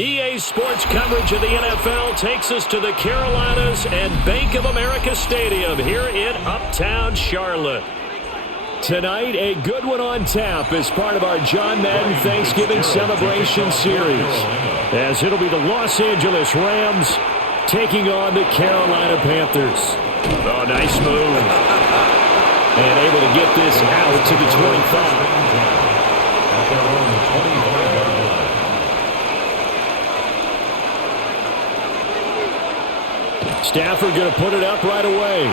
EA Sports coverage of the NFL takes us to the Carolinas and Bank of America Stadium here in Uptown Charlotte. Tonight, a good one on tap as part of our John Madden Thanksgiving Celebration Series, as it'll be the Los Angeles Rams taking on the Carolina Panthers. Oh, nice move. And able to get this out to the 25. Stafford going to put it up right away.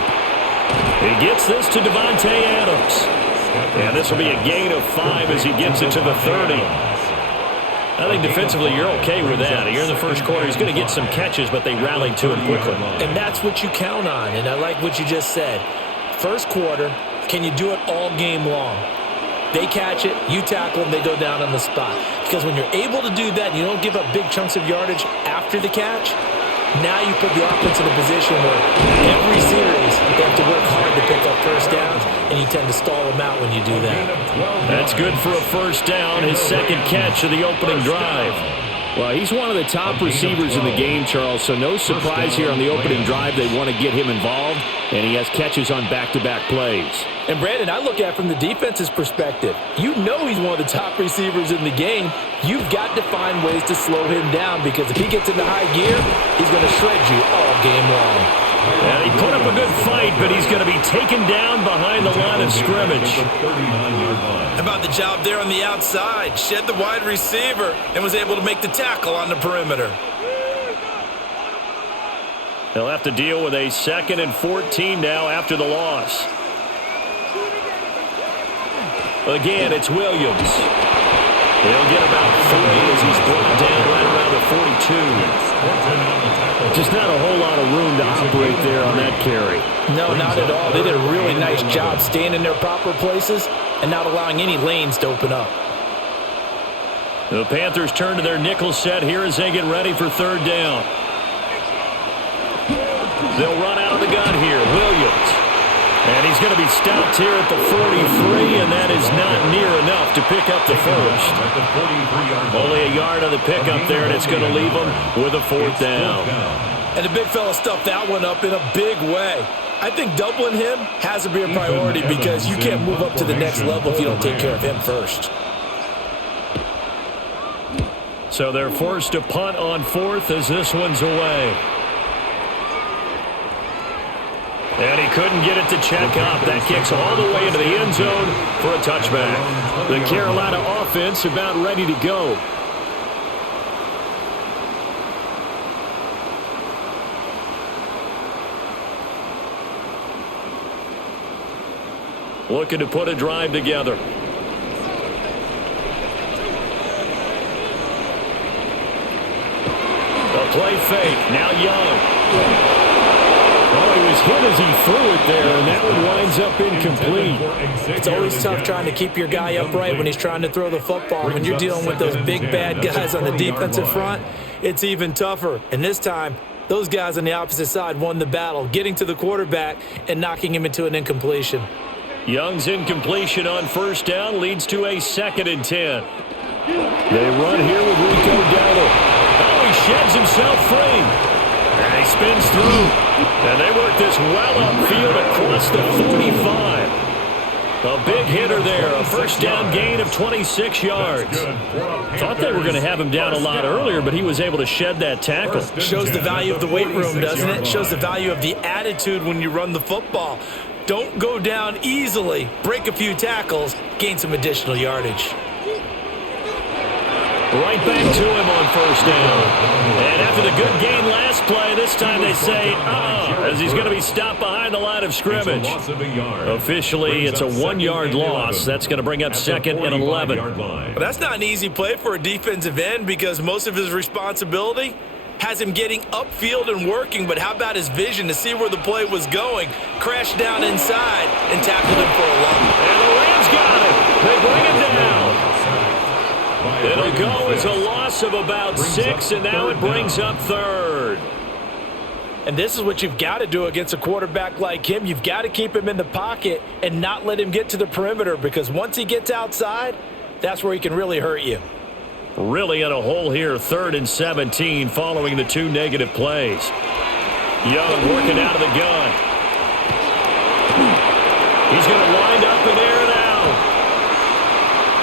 He gets this to Devontae Adams. And this will be a gain of 5 as he gets it to the 30. I think defensively you're okay with that. Here in the first quarter, he's going to get some catches, but they rallied to him quickly. And that's what you count on, and I like what you just said. First quarter, can you do it all game long? They catch it, you tackle them, they go down on the spot. Because when you're able to do that, and you don't give up big chunks of yardage after the catch, now you put the offense in a position where every series they have to work hard to pick up first downs, and you tend to stall them out when you do that. That's good for a first down, his second catch of the opening drive. Well, he's one of the top receivers in the game, Charles, so no surprise here on the opening drive. They want to get him involved, and he has catches on back-to-back plays. And, Brandon, I look at it from the defense's perspective. You know he's one of the top receivers in the game. You've got to find ways to slow him down because if he gets into high gear, he's going to shred you all game long. And he put up a good fight, but he's going to be taken down behind the line of scrimmage. How about the job there on the outside? Shed the wide receiver and was able to make the tackle on the perimeter. They'll have to deal with a 2nd and 14 now after the loss. Again, it's Williams. He'll get about 3 as he's brought down right around the 42. Just not a whole lot of room to operate there on that carry. No, not at all. They did a really nice job staying in their proper places and not allowing any lanes to open up. The Panthers turn to their nickel set here as they get ready for third down. They'll run out of the gun here. Williams. And he's going to be stopped here at the 43, and that is not near enough to pick up the first. Only a yard on the pickup there, and it's going to leave him with a 4th down. And the big fella stuffed that one up in a big way. I think doubling him has to be a priority because you can't move up to the next level if you don't take care of him first. So they're forced to punt on 4th as this one's away. And he couldn't get it to check up. That kicks all the way into the end zone for a touchback. The Carolina offense about ready to go. Looking to put a drive together. A play fake. Now Young. Oh, he was hit as he threw it there, and that one winds up incomplete. It's always tough trying to keep your guy upright when he's trying to throw the football. When you're dealing with those big, bad guys on the defensive front, it's even tougher. And this time, those guys on the opposite side won the battle, getting to the quarterback and knocking him into an incompletion. Young's incompletion on first down leads to a 2nd and 10. They run here with Rico Dowdle. Oh, he sheds himself free. And he spins through. And they work this well upfield across the 45. A big hitter there. A first down gain of 26 yards. Thought they were going to have him down a lot earlier, but he was able to shed that tackle. Shows the value of the weight room, doesn't it? Shows the value of the attitude when you run the football. Don't go down easily. Break a few tackles. Gain some additional yardage. Right back to him on first down. And after the good gain last play, this time they say, as he's going to be stopped behind the line of scrimmage. Officially, it's a 1-yard loss. That's going to bring up 2nd and 11. Well, that's not an easy play for a defensive end because most of his responsibility has him getting upfield and working, but how about his vision to see where the play was going, crashed down inside, and tackled him for a loss. And the Rams got it. They bring him down. It'll go as a loss of about 6, and now it brings up 3rd. And this is what you've got to do against a quarterback like him. You've got to keep him in the pocket and not let him get to the perimeter because once he gets outside, that's where he can really hurt you. Really in a hole here, 3rd and 17 following the 2 negative plays. Young working out of the gun. He's going to wind up and air it out.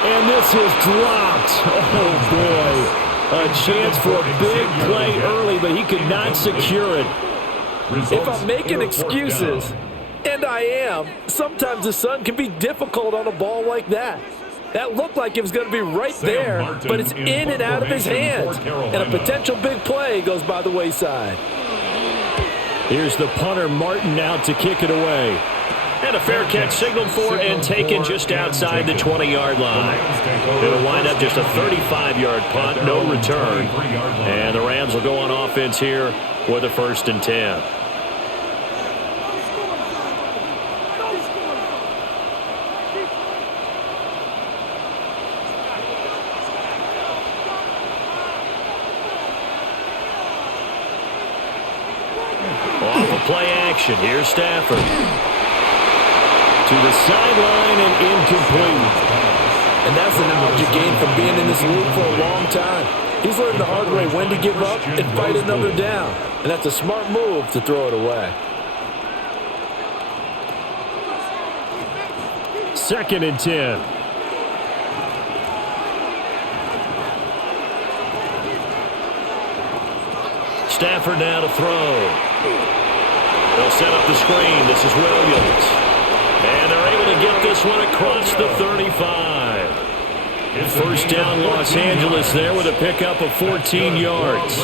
And this is dropped. Oh, boy. A chance for a big play early, but he could not secure it. If I'm making excuses, and I am, sometimes the sun can be difficult on a ball like that. That looked like it was going to be right there, but it's in and out of his hands. And a potential big play goes by the wayside. Here's the punter, Martin, out to kick it away. And a fair catch signaled for and taken just outside the 20-yard line. It'll wind up just a 35-yard punt, no return. And the Rams will go on offense here with a 1st and 10. Off of play action, here's Stafford. To the sideline and incomplete. And that's the knowledge you gain from being in this league for a long time. He's learned the hard way when to give up and fight another down. And that's a smart move to throw it away. 2nd and 10. Stafford now to throw. They'll set up the screen. This is Williams. And they're able to get this one across the 35. 1st down, Los Angeles there with a pickup of 14 yards.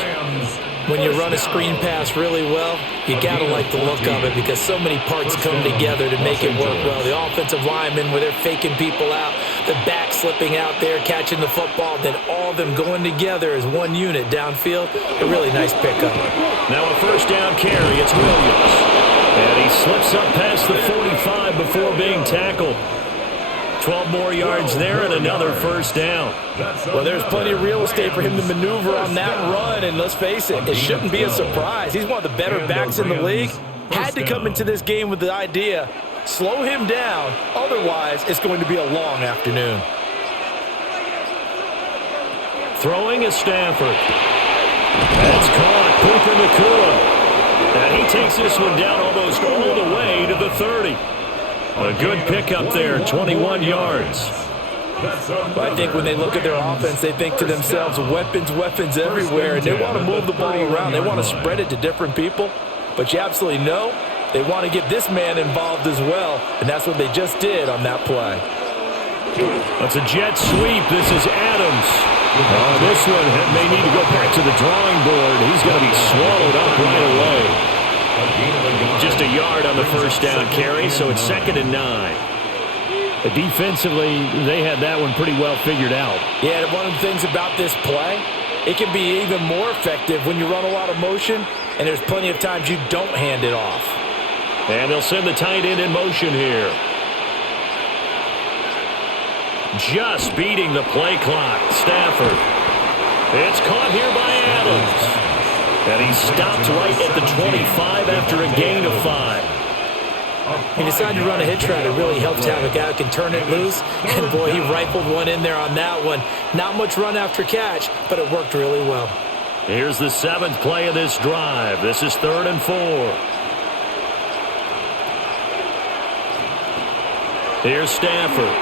When you run a screen pass really well, you got to like the look of it because so many parts come together to make it work well. The offensive linemen, where they're faking people out, the back slipping out there, catching the football, then all of them going together as one unit downfield. A really nice pickup. Now a 1st down carry. It's Williams. And he slips up past the 45 before being tackled. 12 more yards there and another 1st down. Well, there's plenty of real estate for him to maneuver on that run, and let's face it, it shouldn't be a surprise. He's one of the better backs in the league. Had to come into this game with the idea, slow him down, otherwise it's going to be a long afternoon. Throwing is Stafford. That's caught. Puka Nacua. And he takes this one down almost all the way to the 30. A good pickup there, 21 yards. I think when they look at their offense, they think to themselves, weapons, weapons everywhere, and they want to move the ball around. They want to spread it to different people. But you absolutely know they want to get this man involved as well, and that's what they just did on that play. That's a jet sweep. This is Adams. This one may need to go back to the drawing board. He's going to be swallowed up right away. Just a yard on the 1st down carry, so it's 2nd and 9. Defensively, they had that one pretty well figured out. Yeah, one of the things about this play, it can be even more effective when you run a lot of motion, and there's plenty of times you don't hand it off. And they'll send the tight end in motion here. Just beating the play clock. Stafford. It's caught here by Adams. And he stopped right at the 25 after a gain of 5. He decided to run a hitch route. It really helps to have a guy who can turn it loose. And, boy, he rifled one in there on that one. Not much run after catch, but it worked really well. Here's the 7th play of this drive. This is 3rd and 4. Here's Stafford.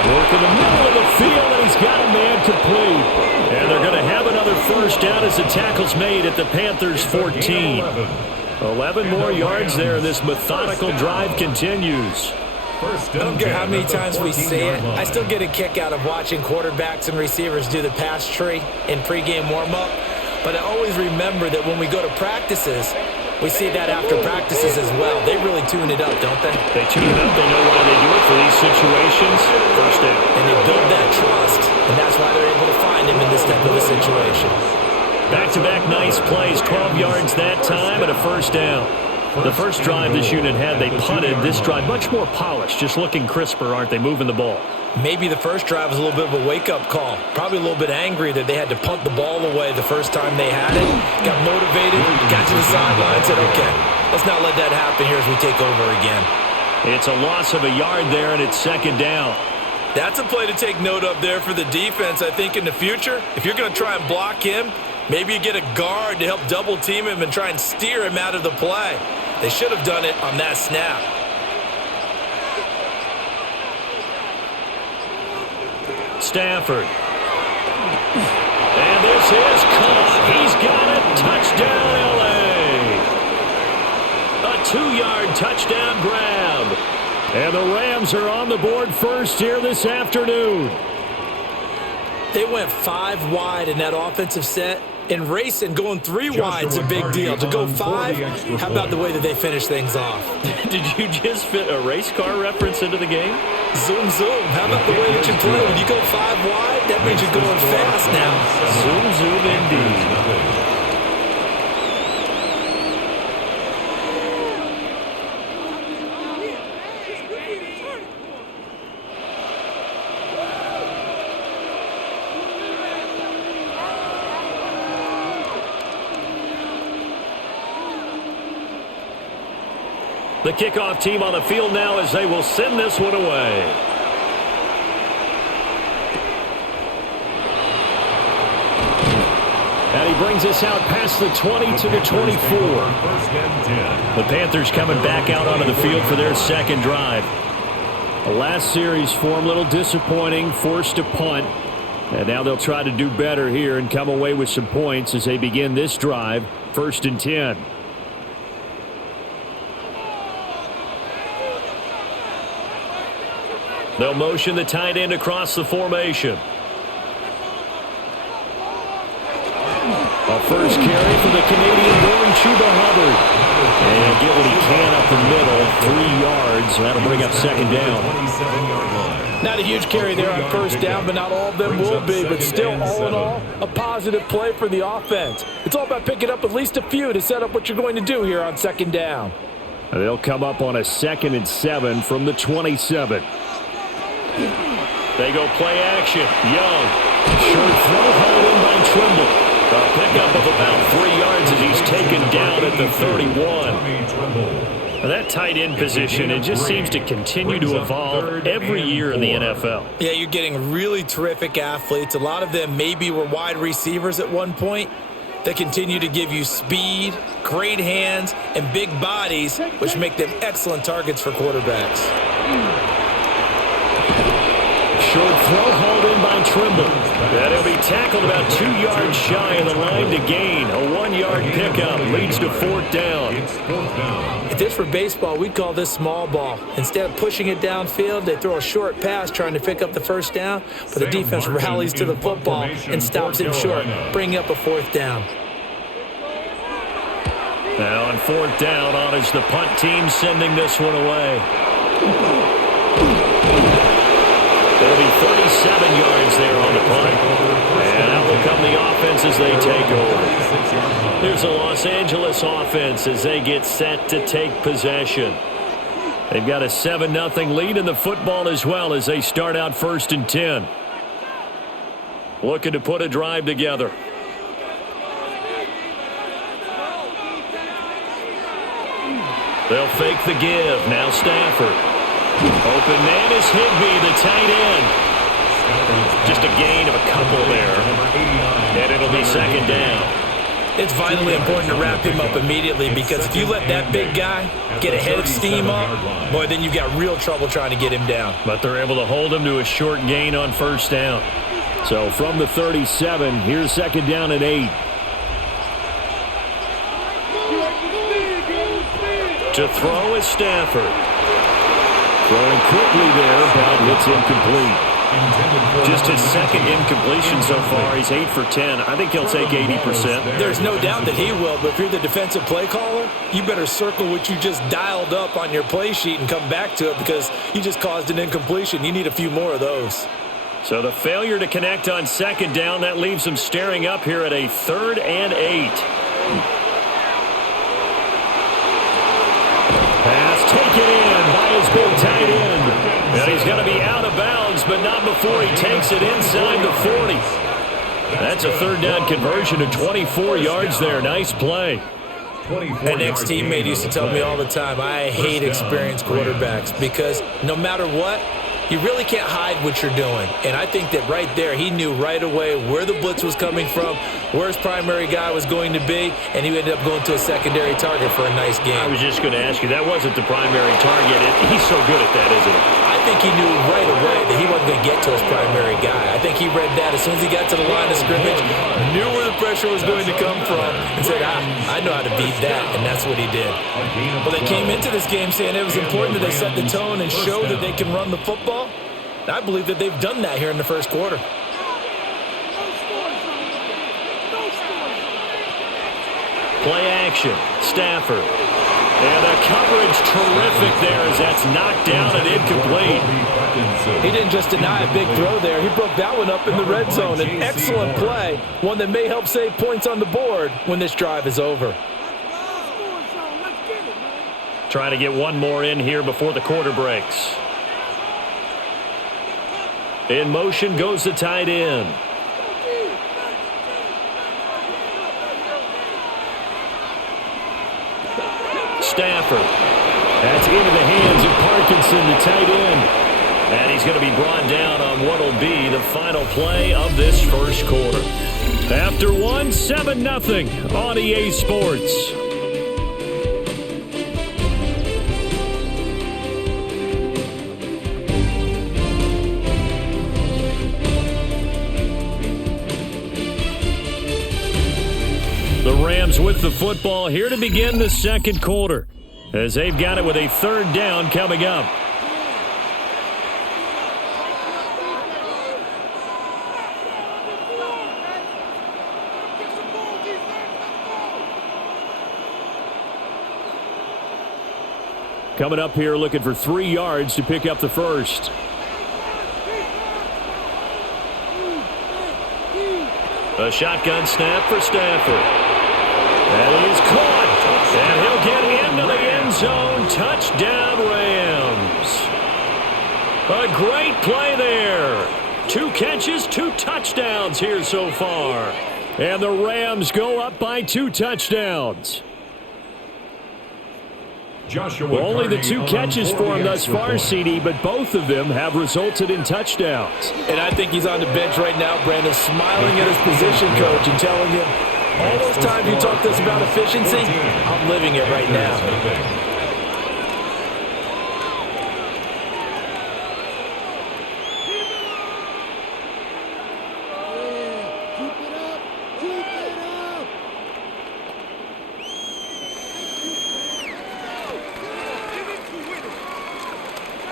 Work in the middle of the field, and he's got a man complete. And they're going to have another 1st down as the tackle's made at the Panthers' 14. 11 more yards there, and this methodical drive continues. I don't care how many times we see it. I still get a kick out of watching quarterbacks and receivers do the pass tree in pregame warm-up. But I always remember that when we go to practices, we see that after practices as well. They really tune it up, don't they? They tune it up. They know why they do it for these situations. 1st down. And they build that trust, and that's why they're able to find him in this type of a situation. Back-to-back nice plays, 12 yards that time and a 1st down. The first drive this unit had, they punted. This drive, much more polished, just looking crisper, aren't they, moving the ball? Maybe the first drive was a little bit of a wake-up call. Probably a little bit angry that they had to punt the ball away the first time they had it. Got motivated, got to the sideline, said, okay, let's not let that happen here as we take over again. It's a loss of a yard there, and it's 2nd down. That's a play to take note of there for the defense. I think in the future, if you're going to try and block him, maybe you get a guard to help double team him and try and steer him out of the play. They should have done it on that snap. Stafford. And this is caught. He's got it. Touchdown, L.A. A 2-yard touchdown grab. And the Rams are on the board first here this afternoon. They went 5 wide in that offensive set. And racing, going 3 wide is a big deal. To go 5, how about the way that they finish things off? Did you just fit a race car reference into the game? Zoom, zoom. How about the way that you play? When you go 5 wide, that means you're going fast now. Zoom, zoom indeed. The kickoff team on the field now as they will send this one away. And he brings us out past the 20 to the 24. The Panthers coming back out onto the field for their second drive. The last series for them, a little disappointing, forced to punt. And now they'll try to do better here and come away with some points as they begin this drive, 1st and 10. They'll motion the tight end across the formation. A first carry for the Canadian-born Chuba Hubbard. And get what he can up the middle, 3 yards. That'll bring up second down. Not a huge carry there on first down, but not all of them will be. But still, all in all, a positive play for the offense. It's all about picking up at least a few to set up what you're going to do here on second down. They'll come up on a 2nd and 7 from the 27. They go play action. Young. Short throw hauled in by Trimble. A pickup of about 3 yards as he's taken down at the 31. That tight end position, it just seems to continue to evolve every year in the NFL. Yeah, you're getting really terrific athletes. A lot of them maybe were wide receivers at one point. They continue to give you speed, great hands, and big bodies, which make them excellent targets for quarterbacks. Short throw hauled in by Trimble. That'll be tackled about 2 yards shy of the line to gain. A 1-yard pickup leads to 4th down. If this were baseball, we'd call this small ball. Instead of pushing it downfield, they throw a short pass trying to pick up the first down, but the defense rallies to the football and stops him short, bringing up a 4th down. Now on 4th down, on is the punt team sending this one away. It'll be 37 yards there on the punt. And out will come the offense as they take over. Here's the Los Angeles offense as they get set to take possession. They've got a 7-0 lead in the football as well as they start out 1st and 10. Looking to put a drive together. They'll fake the give. Now Stafford. Open man is Higbee, the tight end. Just a gain of a couple there. And it'll be second down. It's vitally important to wrap him up immediately because if you let that big guy get a head of steam up, boy, then you've got real trouble trying to get him down. But they're able to hold him to a short gain on 1st down. So from the 37, here's second down and 8. To throw is Stafford. Throwing quickly there, but it's incomplete. Just his second incompletion so far. He's 8 for 10. I think he'll take 80%. There's no doubt that he will, but if you're the defensive play caller, you better circle what you just dialed up on your play sheet and come back to it because you just caused an incompletion. You need a few more of those. So the failure to connect on second down, that leaves him staring up here at a 3rd and 8. Pass taken in by his big tight end. And he's going to be out of bounds, but not before he takes it inside the 40. That's a 3rd down conversion of 24 yards there. Nice play. An ex-teammate used to tell me all the time, I hate experienced quarterbacks because no matter what, You really can't hide what you're doing. And I think that right there, he knew right away where the blitz was coming from, where his primary guy was going to be, and he ended up going to a secondary target for a nice game. I was just going to ask you, that wasn't the primary target. He's so good at that, isn't he? I think he knew right away that he wasn't going to get to his primary guy. I think he read that as soon as he got to the line of scrimmage, knew where the pressure was going to come from, and said, I know how to beat that, and that's what he did. Well, they came into this game saying it was important that they set the tone and show that they can run the football. And I believe that they've done that here in the first quarter. Play action, Stafford. And the coverage terrific there as that's knocked down and incomplete. He didn't just deny a big throw there. He broke that one up in the red zone. An excellent play, one that may help save points on the board when this drive is over. Trying to get one more in here before the quarter breaks. In motion goes the tight end. Stafford. That's into the hands of Parkinson, the tight end. And he's going to be brought down on what will be the final play of this first quarter. After one, 7-0 on EA Sports. The Rams with the football here to begin the second quarter as they've got it with a third down coming up. Coming up here looking for 3 yards to pick up the first. A shotgun snap for Stafford. And he's caught. And he'll get into the end zone. Touchdown, Rams. A great play there. 2 catches, 2 touchdowns here so far. And the Rams go up by 2 touchdowns. Only the 2 catches for him thus far, CD, but both of them have resulted in touchdowns. And I think he's on the bench right now, Brandon, smiling at his position coach and telling him, all those times you talk to us about efficiency, I'm living it right now.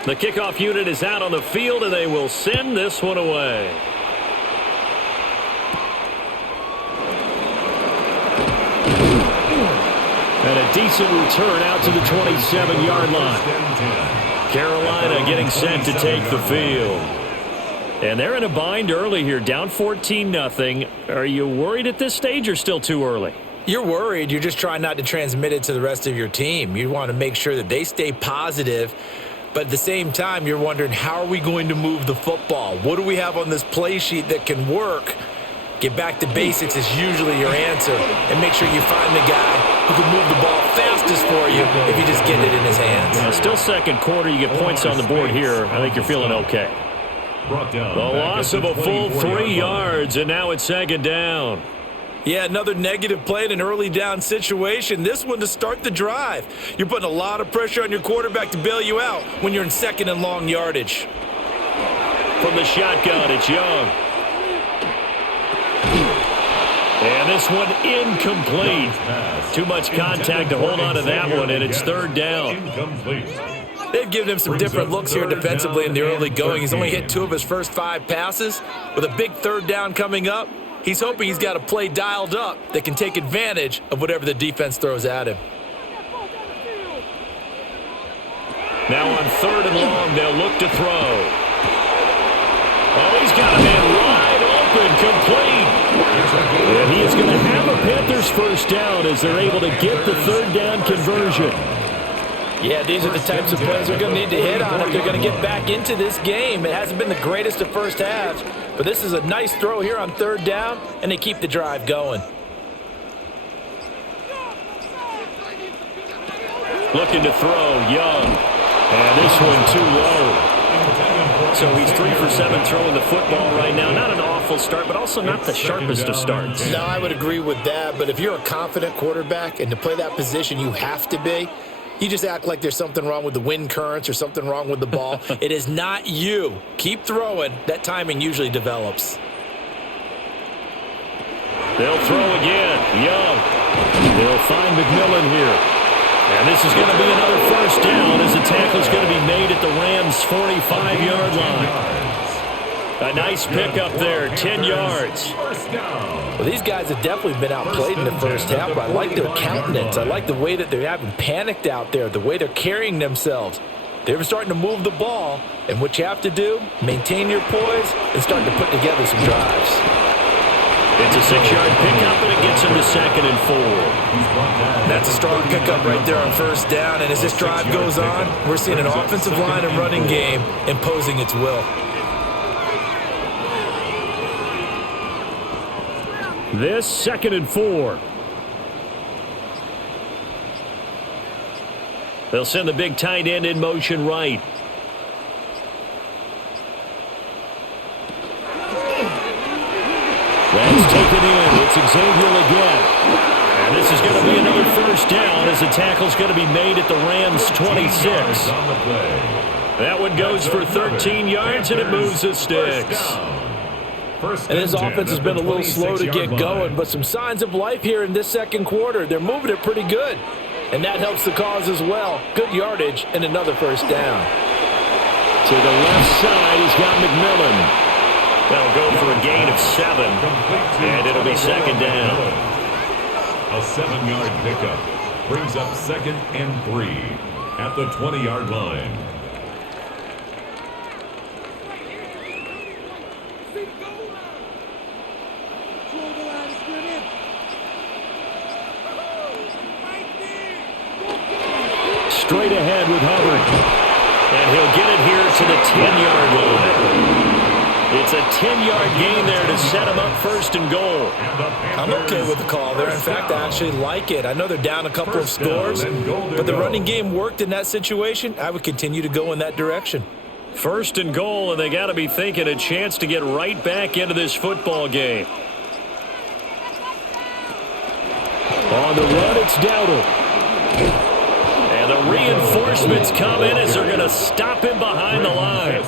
The kickoff unit is out on the field, and they will send this one away. And a decent return out to the 27-yard line. Carolina getting set to take the field. And they're in a bind early here, down 14-0. Are you worried at this stage or still too early? You're worried. You're just trying not to transmit it to the rest of your team. You want to make sure that they stay positive. But at the same time, you're wondering, how are we going to move the football? What do we have on this play sheet that can work? Get back to basics is usually your answer. And make sure you find the guy who can move the ball fastest for you if you just get it in his hands. Yeah, still second quarter. You get points on the board here. I think you're feeling okay. The loss of a full 3 yards, and now it's second down. Yeah, another negative play in an early down situation. This one to start the drive. You're putting a lot of pressure on your quarterback to bail you out when you're in second and long yardage. From the shotgun, it's Young. And this one incomplete. Too much contact to hold on to that one, and it's third down. They've given him some different looks here defensively in the early going. He's only hit 2 of his first 5 passes. With a big third down coming up, he's hoping he's got a play dialed up that can take advantage of whatever the defense throws at him. Now on third and long, they'll look to throw. Oh, he's got a man wide open, complete. And he is going to have a Panthers first down as they're able to get the third down conversion. Yeah, these are the types of plays they're going to need to hit on if they're going to get back into this game. It hasn't been the greatest of first halves, but this is a nice throw here on third down, and they keep the drive going. Looking to throw, Young. And this one too low. so he's 3 for 7 throwing the football right now. Not an awful start, but also not the sharpest of starts. No, I would agree with that, but if you're a confident quarterback and to play that position you have to be, you just act like there's something wrong with the wind currents or something wrong with the ball. It is not you. Keep throwing. That timing usually develops. They'll throw again. Young. They'll find McMillan here. And this is going to be another first down as the tackle's going to be made at the Rams' 45-yard line. A nice pickup there, 10 yards. Well, these guys have definitely been outplayed in the first half, but I like their countenance. I like the way that they're having panicked out there, the way they're carrying themselves. They're starting to move the ball, and what you have to do, maintain your poise and start to put together some drives. It's a 6-yard pickup, and it gets him to 2nd and 4. That's a strong pickup right there on first down, and as this drive goes on, we're seeing an offensive line and running game imposing its will. This 2nd and 4. They'll send the big tight end in motion right. That's taken in. It's Xavier again. And this is going to be another first down as the tackle's going to be made at the Rams' 26. That one goes for 13 yards, and it moves the sticks. And his offense has been a little slow to get going, but some signs of life here in this second quarter. They're moving it pretty good, and that helps the cause as well. Good yardage and another first down. To the left side, he's got McMillan. They'll go for a gain of 7, and it'll be 2nd down. A 7-yard pickup brings up 2nd and 3 at the 20-yard line. Straight ahead with Hubbard. And he'll get it here to the 10-yard line. It's a 10-yard gain there to set him up 1st and goal. I'm okay with the call there. In fact, I actually like it. I know they're down a couple of scores, but the running game worked in that situation. I would continue to go in that direction. 1st and goal, and they got to be thinking a chance to get right back into this football game. On the run, it's Dowdle. And the reinforcements come in as they're going to stop him behind the line.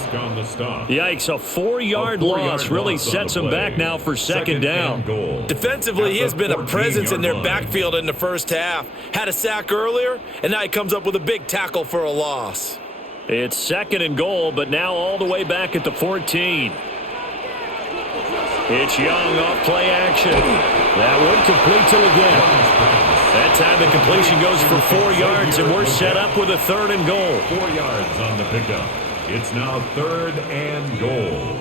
Yikes, a 4-yard loss really sets him back now for 2nd down. Defensively, he has been a presence in their backfield in the first half. Had a sack earlier, and now he comes up with a big tackle for a loss. It's 2nd and goal, but now all the way back at the 14. It's Young off play action. That one complete till again. That time the completion goes for 4 yards, and we're set up with a 3rd and goal. 4 yards on the pickup. It's now 3rd and goal.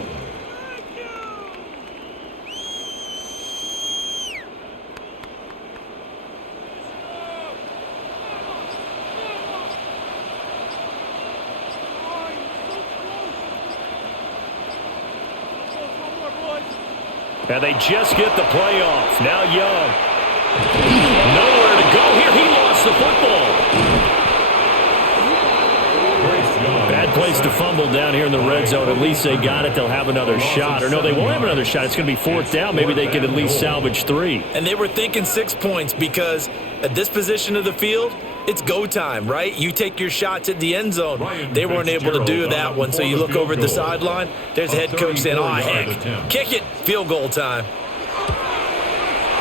And they just get the play off. Now Young. Nowhere to go here. He lost the football. Bad place to fumble down here in the red zone. At least they got it. They'll have another shot. Or no, they won't have another shot. It's going to be 4th down. Maybe they can at least salvage 3. And they were thinking 6 points because at this position of the field, it's go time, right? You take your shots at the end zone. They weren't able to do that one. So you look over at the sideline. There's the head coach saying, oh, heck, kick it. Field goal time.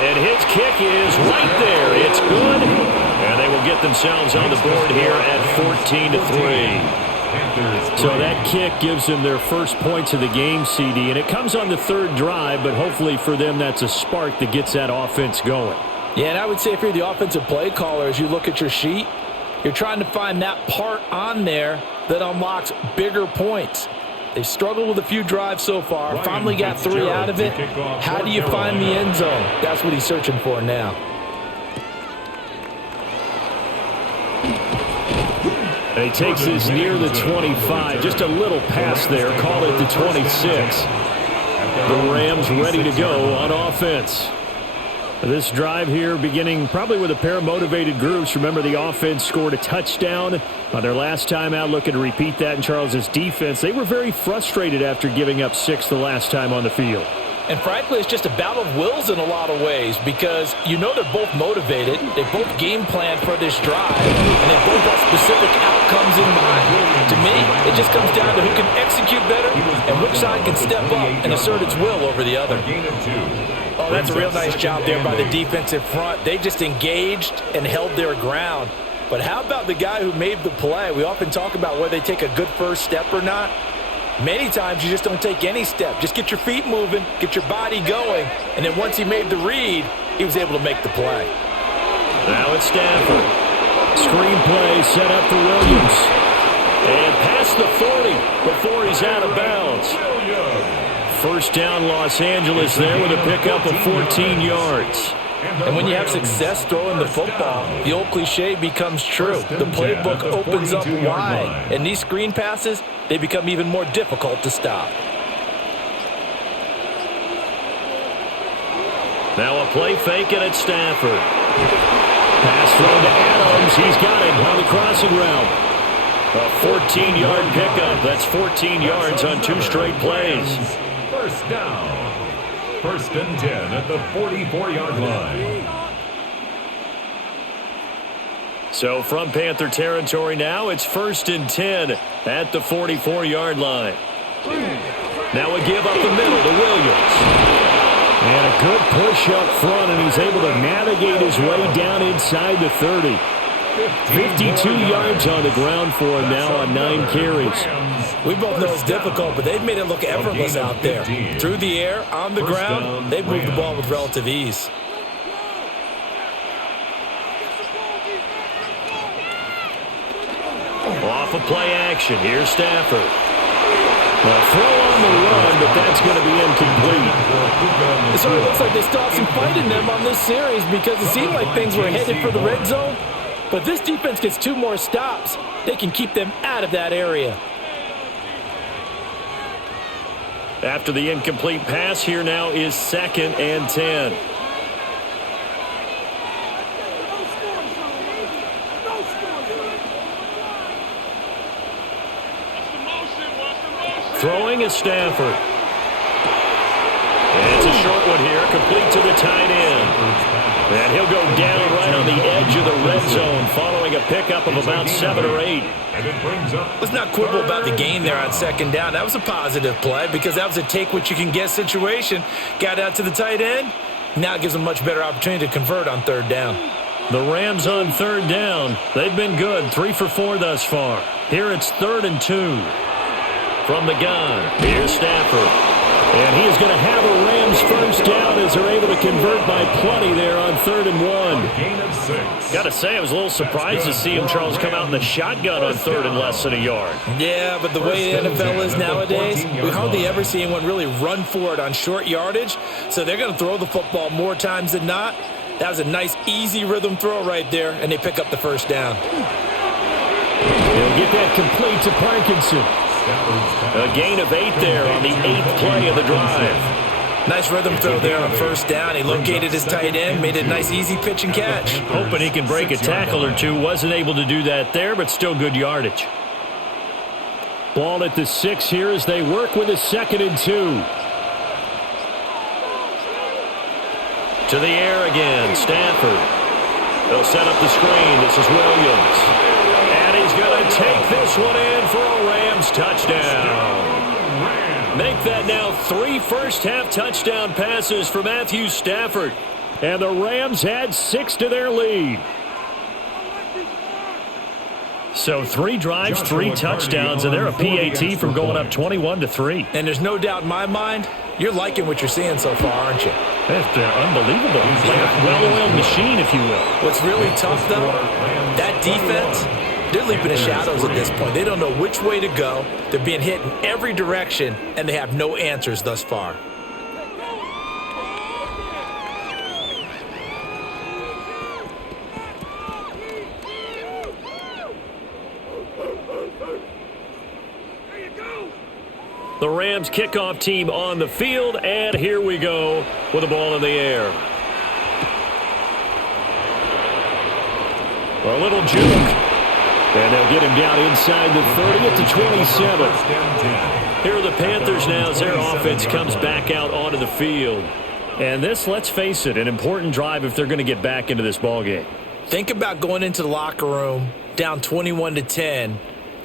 And his kick is right there. It's good. And they will get themselves on the board here at 14-3. So that kick gives them their first points of the game, CD. And it comes on the 3rd drive, but hopefully for them that's a spark that gets that offense going. Yeah, and I would say if you're the offensive play caller, as you look at your sheet, you're trying to find that part on there that unlocks bigger points. They've struggled with a few drives so far. Finally got 3 out of it. How do you find the end zone? That's what he's searching for now. And he takes this near the 25. Just a little pass there. Call it the 26. The Rams ready to go on offense. This drive here beginning probably with a pair of motivated groups. Remember, the offense scored a touchdown on their last time out, looking to repeat that in Charles' defense. They were very frustrated after giving up 6 the last time on the field. And frankly, it's just a battle of wills in a lot of ways because you know they're both motivated. They both game planned for this drive, and they both have specific outcomes in mind. To me, it just comes down to who can execute better and which side can step up and assert its will over the other. Oh, that's a real nice job there by the defensive front. They just engaged and held their ground. But how about the guy who made the play? We often talk about whether they take a good first step or not. Many times you just don't take any step. Just get your feet moving, get your body going, and then once he made the read, he was able to make the play. Now it's Stafford. Screen play set up for Williams. And past the 40 before he's out of bounds. First down, Los Angeles there with a pickup of 14 yards. And when you have success throwing the football, the old cliche becomes true. The playbook opens up wide. And these screen passes, they become even more difficult to stop. Now a play fake and it's Stafford. Pass thrown to Adams. He's got it on the crossing route. A 14-yard pickup. That's 14 yards on 2 straight plays. First down. First and 10 at the 44-yard line. So from Panther territory now, it's first and 10 at the 44-yard line. Now a give up the middle to Williams. And a good push up front, and he's able to navigate his way down inside the 30. 52 yards on the ground for him now on 9 carries. We both know it's difficult, but they've made it look effortless out there. Through the air, on the ground, they've moved the ball with relative ease. Off of play action, here's Stafford. A throw on the run, but that's going to be incomplete. It sort of looks like they still have some fight in them on this series because it seemed like things were headed for the red zone. But if this defense gets 2 more stops, they can keep them out of that area. After the incomplete pass, here now is second and 10. Throwing is Stafford. And it's a short one here, complete to the tight end. And he'll go down right on the edge of the red zone following a pickup of about 7 or 8. Let's not quibble about the gain there on second down. That was a positive play because that was a take-what-you-can-get situation. Got out to the tight end. Now it gives them a much better opportunity to convert on third down. The Rams on third down. They've been good, 3 for 4 thus far. Here it's 3rd and 2. From the gun, here's Stafford. And he is going to have a Rams first down as they're able to convert by plenty there on 3rd and 1. Got to say, I was a little surprised to see him, Charles, come out in the shotgun on 3rd and less than a yard. Yeah, but the way the NFL is nowadays, we hardly ever see anyone really run for it on short yardage. So they're going to throw the football more times than not. That was a nice, easy rhythm throw right there, and they pick up the first down. They'll get that complete to Parkinson. A gain of 8 there on the 8th play of the drive. Nice rhythm throw there on first down. He located his tight end, made a nice easy pitch and catch. Hoping he can break a tackle or two. Wasn't able to do that there, but still good yardage. Ball at the 6 here as they work with a 2nd and 2. To the air again, Stafford. They'll set up the screen. This is Williams. And he's going to take this one in for a Rams touchdown. Make that now 3 first-half touchdown passes for Matthew Stafford. And the Rams add 6 to their lead. So 3 drives, 3 touchdowns, and they're a PAT from going up 21-3. And there's no doubt in my mind, you're liking what you're seeing so far, aren't you? That's unbelievable. Like a well-oiled machine, if you will. What's really tough, though, that defense, they're leaping the shadows at this point. They don't know which way to go. They're being hit in every direction, and they have no answers thus far. The Rams kickoff team on the field, and here we go with the ball in the air. A little juke. And they'll get him down inside the 30 at the 27. Here are the Panthers now as their offense comes back out onto the field. And this, let's face it, an important drive if they're going to get back into this ballgame. Think about going into the locker room down 21-10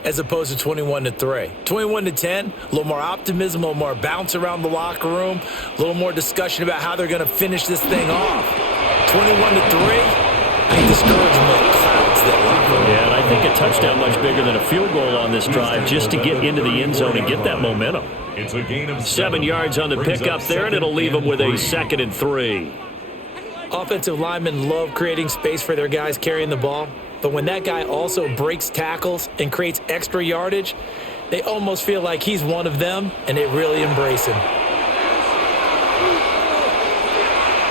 as opposed to 21-3. 21-10, a little more optimism, a little more bounce around the locker room, a little more discussion about how they're going to finish this thing off. 21-3, I think discouragement clouds that locker room. Yeah, and I think a touchdown much bigger than a field goal on this drive just to get into the end zone and get that momentum. It's a gain of 7 yards on the pickup there, and it'll leave them with a 2nd and 3. Offensive linemen love creating space for their guys carrying the ball, but when that guy also breaks tackles and creates extra yardage, they almost feel like he's one of them, and they really embrace him.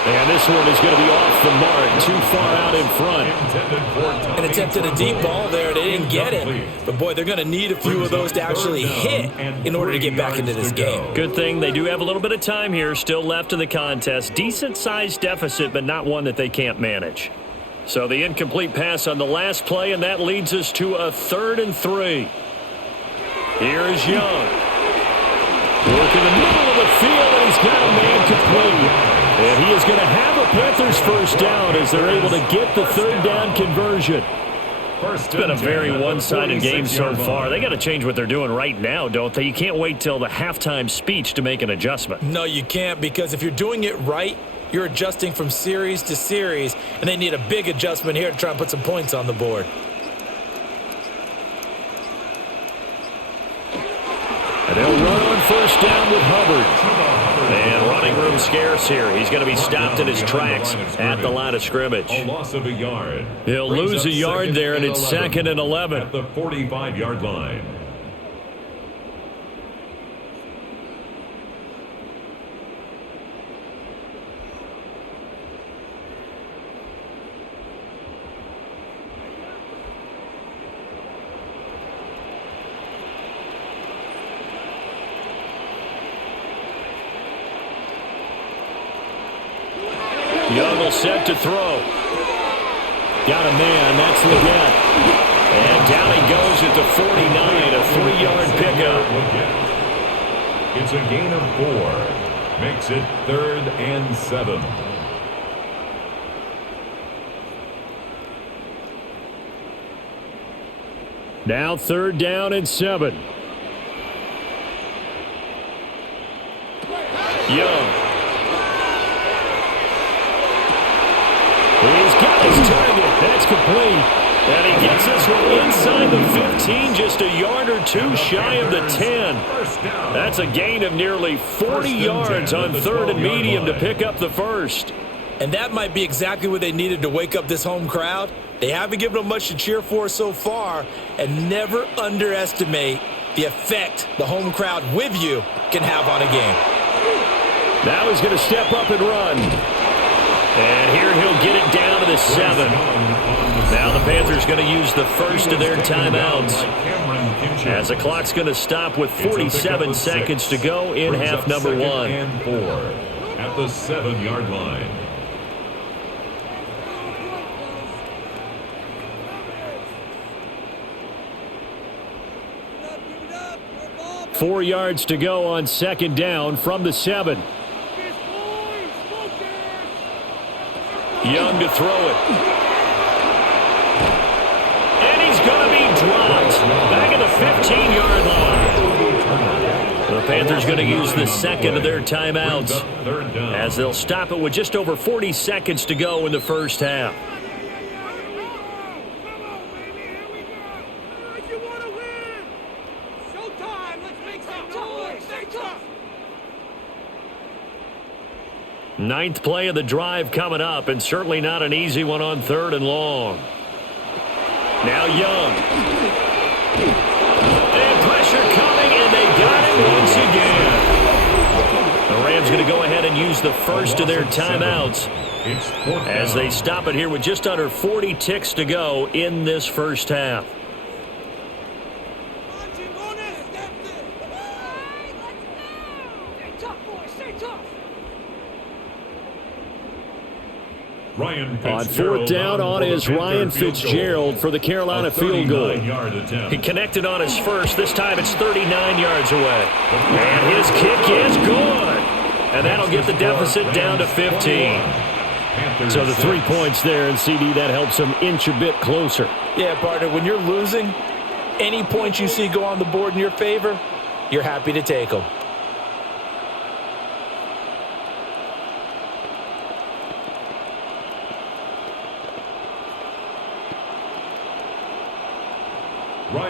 And this one is going to be off the mark, too far out in front. And attempted a deep ball there. They didn't get it. But, boy, they're going to need a few of those to actually hit in order to get back into this game. Good thing they do have a little bit of time here still left in the contest. Decent-sized deficit, but not one that they can't manage. So the incomplete pass on the last play, and that leads us to a 3rd and 3. Here is Young. Work in the middle of the field, and he's got a man complete. And he is going to have a Panthers first down as they're able to get the 3rd down conversion. It's been a very one-sided game so far. They got to change what they're doing right now, don't they? You can't wait till the halftime speech to make an adjustment. No, you can't, because if you're doing it right, you're adjusting from series to series, and they need a big adjustment here to try and put some points on the board. And they'll run on first down with Hubbard. And running room scarce here. He's going to be stopped in his tracks at the line of scrimmage. A loss of a yard. He'll lose a yard there, and it's 2nd and 11. At the 45-yard line. Young will set to throw. Got a man. That's Leggett. And down he goes at the 49, a 3-yard pickup. It's a gain of 4. Makes it 3rd and 7. Now 3rd down and 7. Young. He's got his target. That's complete. And he gets this one inside the 15, just a yard or two shy of the 10. That's a gain of nearly 40 yards on 3rd and medium to pick up the first. And that might be exactly what they needed to wake up this home crowd. They haven't given them much to cheer for so far, and never underestimate the effect the home crowd with you can have on a game. Now he's going to step up and run. And here he'll get it down to the 7. Now the Panthers going to use the first of their timeouts as the clock's going to stop with 47 seconds to go in half number 1. And 4 at the 7-yard line. Four yards to go on 2nd down from the 7. Young to throw it. And he's going to be dropped back at the 15-yard line. The Panthers going to use the 2nd of their timeouts as they'll stop it with just over 40 seconds to go in the first half. Ninth play of the drive coming up, and certainly not an easy one on 3rd and long. Now Young. And pressure coming, and they got it once again. The Rams going to go ahead and use the first of their timeouts as they stop it here with just under 40 ticks to go in this first half. On fourth down on is Ryan Fitzgerald for the Carolina field goal. He connected on his first. This time it's 39 yards away. And his kick is good. And that'll get the deficit down to 15. So the 3 points there, and CD, that helps them inch a bit closer. Yeah, partner, when you're losing, any points you see go on the board in your favor, you're happy to take them.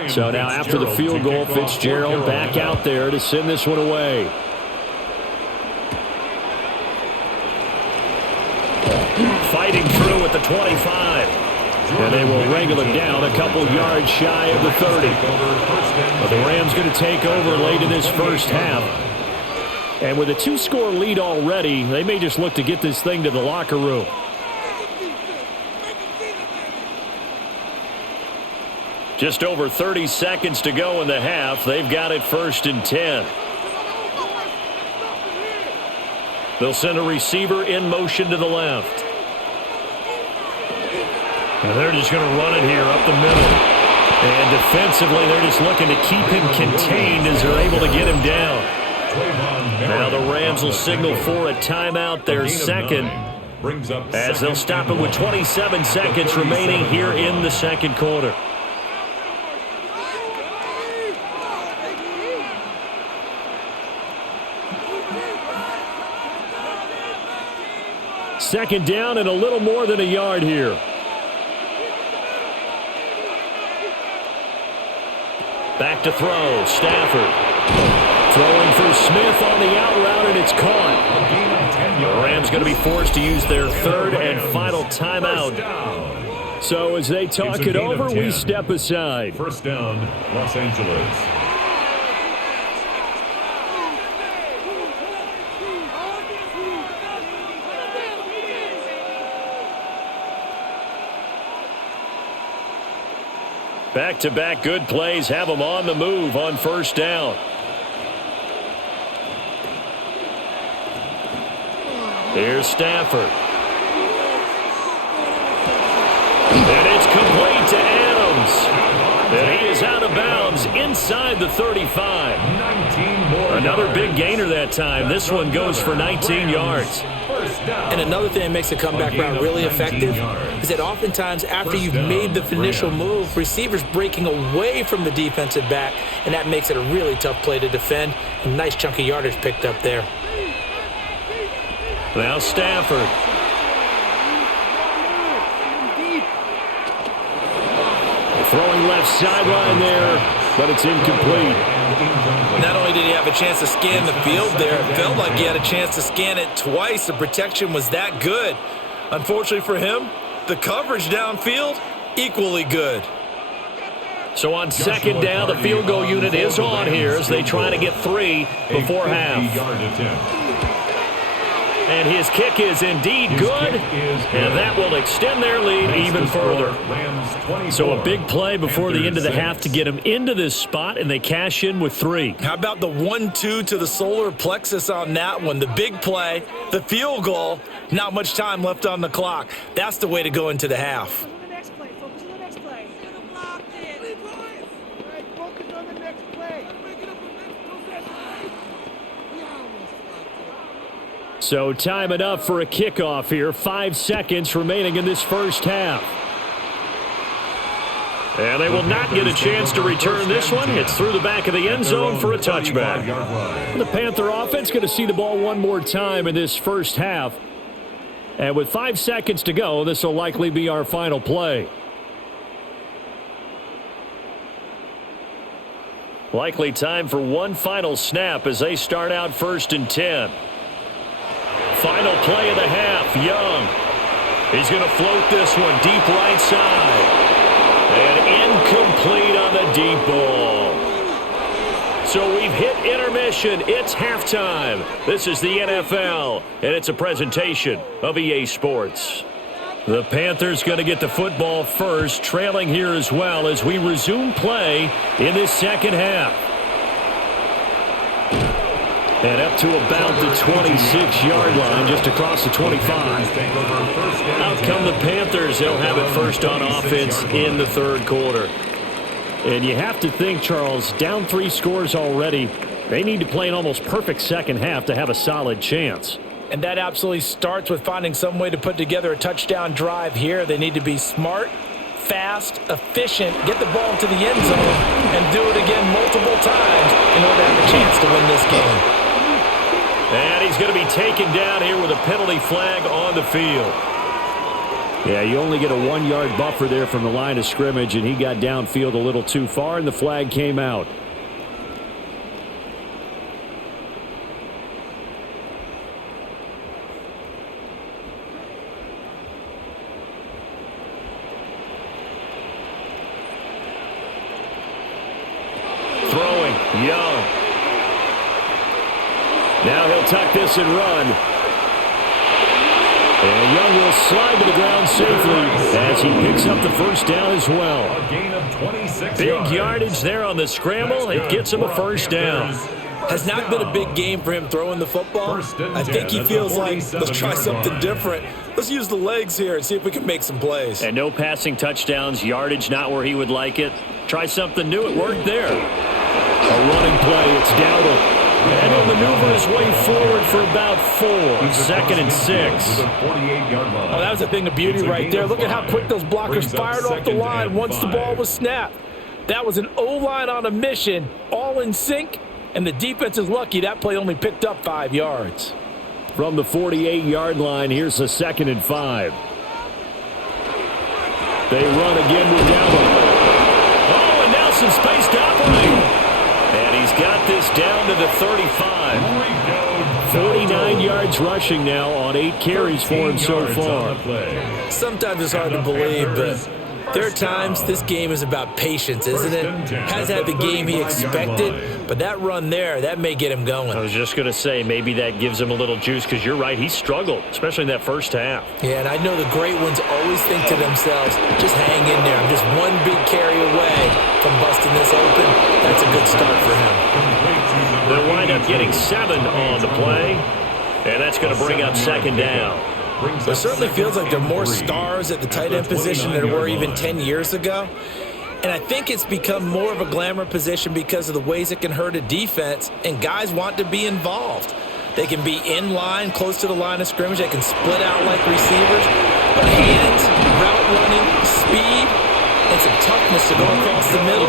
So now after the field goal, Fitzgerald back out there to send this one away. Fighting through at the 25. And they will wrangle it down a couple yards shy of the 30. But the Rams going to take over late in this first half. And with a 2-score lead already, they may just look to get this thing to the locker room. Just over 30 seconds to go in the half. They've got it 1st and 10. They'll send a receiver in motion to the left. And they're just going to run it here up the middle. And defensively, they're just looking to keep him contained as they're able to get him down. Now the Rams will signal for a timeout, their second, as they'll stop it with 27 seconds remaining here in the second quarter. Second down and a little more than a yard here. Back to throw. Stafford throwing through Smith on the out route, and it's caught. The Rams going to be forced to use their third and final timeout. So as they talk it over, we step aside. First down, Los Angeles. Back-to-back good plays have them on the move on first down. Here's Stafford. And it's complete to Adams. And he is out of bounds inside the 35. Another big gainer that time. This one goes for 19 yards. And another thing that makes the comeback route really effective is that oftentimes after you've made the initial move, receivers breaking away from the defensive back, and that makes it a really tough play to defend. A nice chunk of yardage picked up there. Now Stafford. Throwing left sideline there, but it's incomplete. Not only did he have a chance to scan the field there, it felt like he had a chance to scan it twice. The protection was that good. Unfortunately for him, the coverage downfield, equally good. So on second down, the field goal unit is on here as they try to get 3 before half. And his kick is indeed good, and that will extend their lead even further. So a big play before the end of the half to get them into this spot, and they cash in with 3. How about the 1-2 to the solar plexus on that one? The big play, the field goal, not much time left on the clock. That's the way to go into the half. So time enough for a kickoff here. 5 seconds remaining in this first half. And they will not get a chance to return this one. It's through the back of the end zone for a touchback. The Panther offense going to see the ball one more time in this first half. And with 5 seconds to go, this will likely be our final play. Likely time for one final snap as they start out 1st and 10. Final play of the half, Young. He's going to float this one deep right side. And incomplete on the deep ball. So we've hit intermission. It's halftime. This is the NFL, and it's a presentation of EA Sports. The Panthers going to get the football first, trailing here as well as we resume play in this second half. And up to about the 26-yard line, just across the 25. Now Out come the Panthers. They'll have it first on offense in the third quarter. And you have to think, Charles, down 3 scores already. They need to play an almost perfect second half to have a solid chance. And that absolutely starts with finding some way to put together a touchdown drive here. They need to be smart, fast, efficient, get the ball to the end zone, and do it again multiple times in order to have a chance to win this game. And he's going to be taken down here with a penalty flag on the field. Yeah, you only get a 1-yard buffer there from the line of scrimmage, and he got downfield a little too far, and the flag came out. Throwing, Young. Now he'll tuck this and run. And Young will slide to the ground safely as he picks up the first down as well. A gain of 26 Big yards. yardage there on the scramble. It gets him a first down. Has not been a big game for him throwing the football. I think he feels like, let's try something different. Let's use the legs here and see if we can make some plays. And no passing touchdowns, yardage not where he would like it. Try something new. It worked there. A running play. It's Dowdle. And he'll maneuver his way forward for about 4. 2nd and 6. Oh, that was a thing of beauty right there. Look at how quick those blockers fired off the line once the ball was snapped. That was an O-line on a mission, all in sync, and the defense is lucky that play only picked up 5 yards. From the 48-yard line, here's a 2nd and 5. They run again with Dowdle. Oh, and Nelson spaced operate. And he's got this down to the 35. 49 yards rushing now on 8 carries for him so far. Sometimes it's hard to believe, but there are times this game is about patience, isn't it? Has had the game he expected, but that run there, that may get him going. I was just going to say, maybe that gives him a little juice, because you're right, he struggled, especially in that first half. Yeah, and I know the great ones always think to themselves, just hang in there. I'm just one big carry away from busting this open. That's a good start for him. They'll wind up getting 7 on the play, and that's going to bring up 2nd down. It certainly feels like there are more stars at the tight end position than there were even 10 years ago. And I think it's become more of a glamour position because of the ways it can hurt a defense, and guys want to be involved. They can be in line, close to the line of scrimmage. They can split out like receivers. But hands, route running, speed, and some toughness to go across the middle,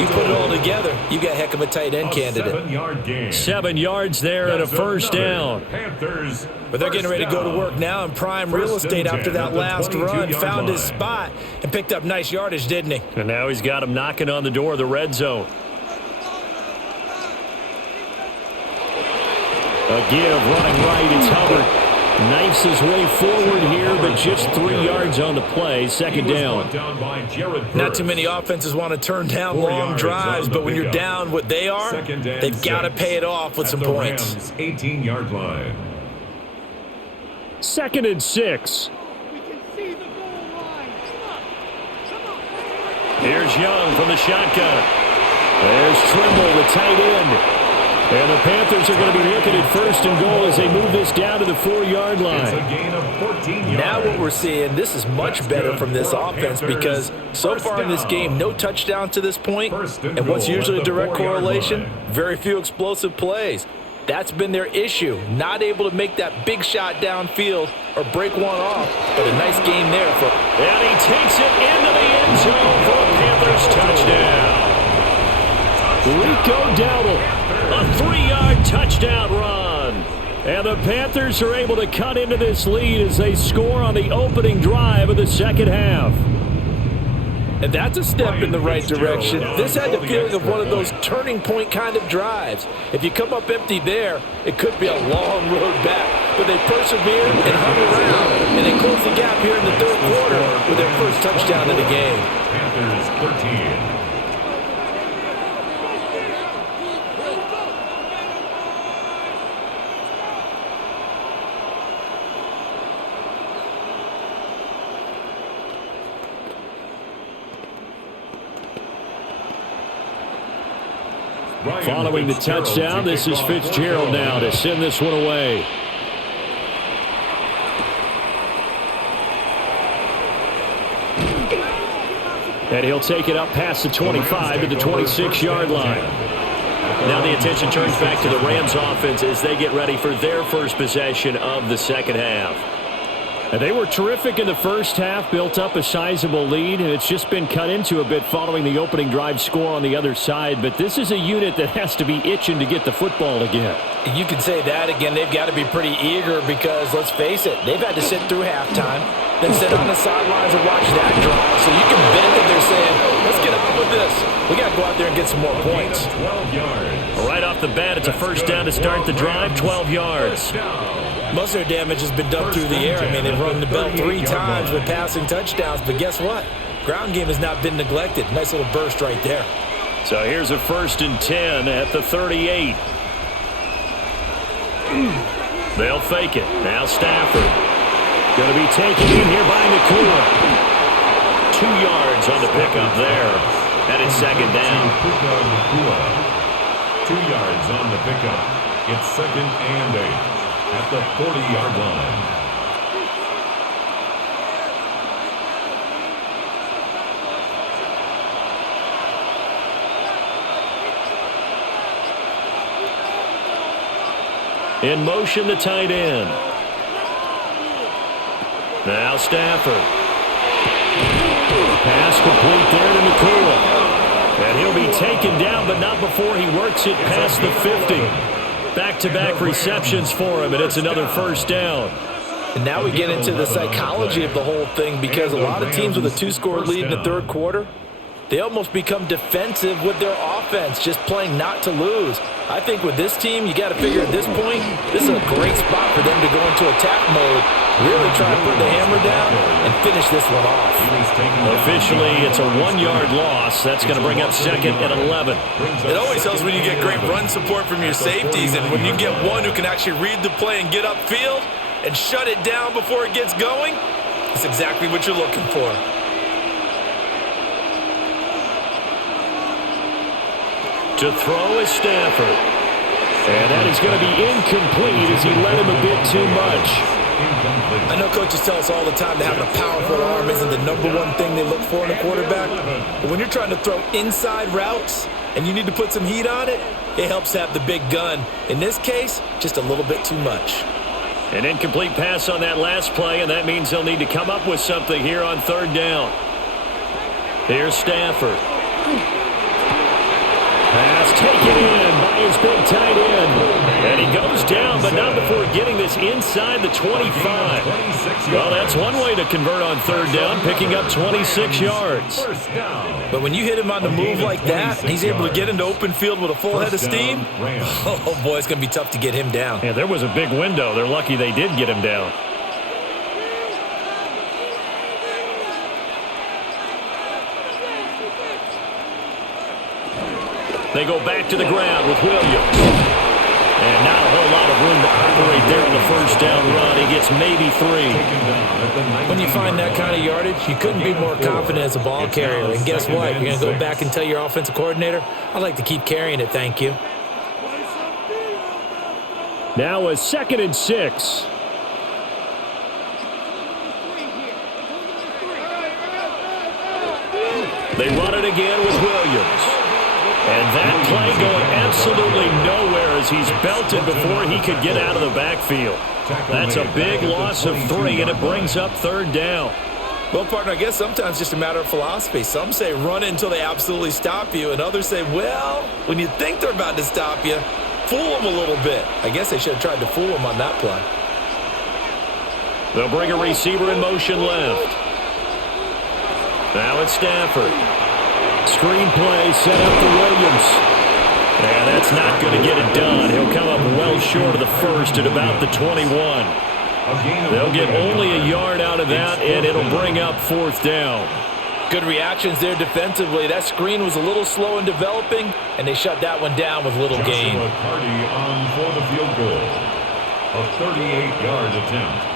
you put it all together, you got a heck of a tight end candidate. 7-yard gain. 7 yards there and a first down. Panthers. But they're getting ready to go to work now in prime real estate after that last run. Found his spot and picked up nice yardage, didn't he? And now he's got him knocking on the door of the red zone. A give, running right, it's Hubbard. Knifes his way forward here, but just 3 yards on the play. 2nd down. Not too many offenses want to turn down long drives, but when you're down what they are, they've got to pay it off with some points. 18-yard line. 2nd and 6. Here's Young from the shotgun. There's Trimble, the tight end. And the Panthers are going to be looking at 1st and goal as they move this down to the 4-yard line. It's a gain of 14 yards. Now what we're seeing, this is much better from this offense because so far in this game, no touchdowns to this point. And what's usually a direct correlation? Very few explosive plays. That's been their issue. Not able to make that big shot downfield or break one off. But a nice game there. And he takes it into the end zone for a Panthers touchdown. Rico Dowdle. A 3-yard touchdown run. And the Panthers are able to cut into this lead as they score on the opening drive of the second half. And that's a step in the right direction. This had the feeling of one of those turning point kind of drives. If you come up empty there, it could be a long road back. But they persevered and hung around, and they closed the gap here in the third quarter with their first touchdown of the game. Panthers 13. Following the touchdown, this is Fitzgerald now to send this one away. And he'll take it up past the 25 to the 26-yard line. Now the attention turns back to the Rams offense as they get ready for their first possession of the second half. And they were terrific in the first half, built up a sizable lead, and it's just been cut into a bit following the opening drive score on the other side. But this is a unit that has to be itching to get the football again. You can say that again. They've got to be pretty eager because, let's face it, they've had to sit through halftime, then sit on the sidelines and watch that drive. So you can bet that they're saying, let's get on with this. We got to go out there and get some more points. 12 yards. Right off the bat, it's a first down to start the drive, 12 yards. Most of their damage has been done through the air. I mean, they've rung the bell 3 times with passing touchdowns. But guess what? Ground game has not been neglected. Nice little burst right there. So here's a 1st and 10 at the 38. They'll fake it. Now Stafford. Going to be taken in here by Nakua. 2 yards on the pickup there. And it's second down. 2 yards on the pickup. It's 2nd and 8 at the 40-yard line. In motion, the tight end. Now Stafford. Pass complete there to Nakua. And he'll be taken down, but not before he works it past the 50. Back-to-back receptions for him, and it's another first down. And now we get into the psychology of the whole thing because a lot of teams with a 2-score lead in the third quarter, they almost become defensive with their offense, just playing not to lose. I think with this team, you got to figure at this point, this is a great spot for them to go into attack mode, really try to put the hammer down and finish this one off. Officially, it's a 1-yard loss. That's going to bring up 2nd and 11. It always helps when you get great run support from your safeties, and when you get one who can actually read the play and get upfield and shut it down before it gets going, that's exactly what you're looking for. To throw is Stafford. And that is going to be incomplete as he led him a bit too much. I know coaches tell us all the time that having a powerful arm isn't the #1 thing they look for in a quarterback. But when you're trying to throw inside routes and you need to put some heat on it, it helps have the big gun. In this case, just a little bit too much. An incomplete pass on that last play, and that means they'll need to come up with something here on 3rd down. Here's Stafford. Pass taken in by his big tight end. And he goes down, but not before getting this inside the 25. Well, that's one way to convert on 3rd down, picking up 26 yards. But when you hit him on the move like that, and he's able to get into open field with a full head of steam, oh boy, it's going to be tough to get him down. Yeah, there was a big window. They're lucky they did get him down. They go back to the ground with Williams. And not a whole lot of room to operate there on the first down run. He gets maybe 3. When you find that kind of yardage, you couldn't be more confident as a ball carrier. And guess what? You're going to go back and tell your offensive coordinator, I'd like to keep carrying it, thank you. Now a 2nd and 6. They run it again with Williams. And that play going absolutely nowhere as he's belted before he could get out of the backfield. That's a big loss of 3, and it brings up 3rd down. Well, partner, I guess sometimes it's just a matter of philosophy. Some say run it until they absolutely stop you, and others say, well, when you think they're about to stop you, fool them a little bit. I guess they should have tried to fool them on that play. They'll bring a receiver in motion left. Now it's Stafford. Screen play set up for Williams. And that's not going to get it done. He'll come up well short of the first at about the 21. They'll get only a yard out of that, and it'll bring up 4th down. Good reactions there defensively. That screen was a little slow in developing, and they shut that one down with little gain. Party on for the field goal. A 38-yard attempt.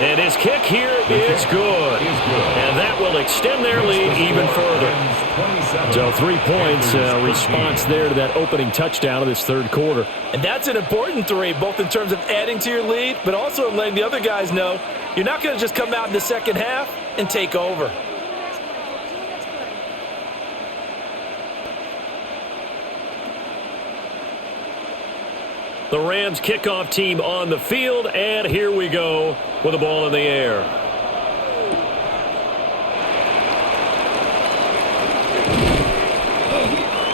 And his kick here is good. And that will extend their lead even further. So 3 points, response there to that opening touchdown of this third quarter. And that's an important 3, both in terms of adding to your lead, but also letting the other guys know you're not going to just come out in the second half and take over. The Rams kickoff team on the field, and here we go with the ball in the air.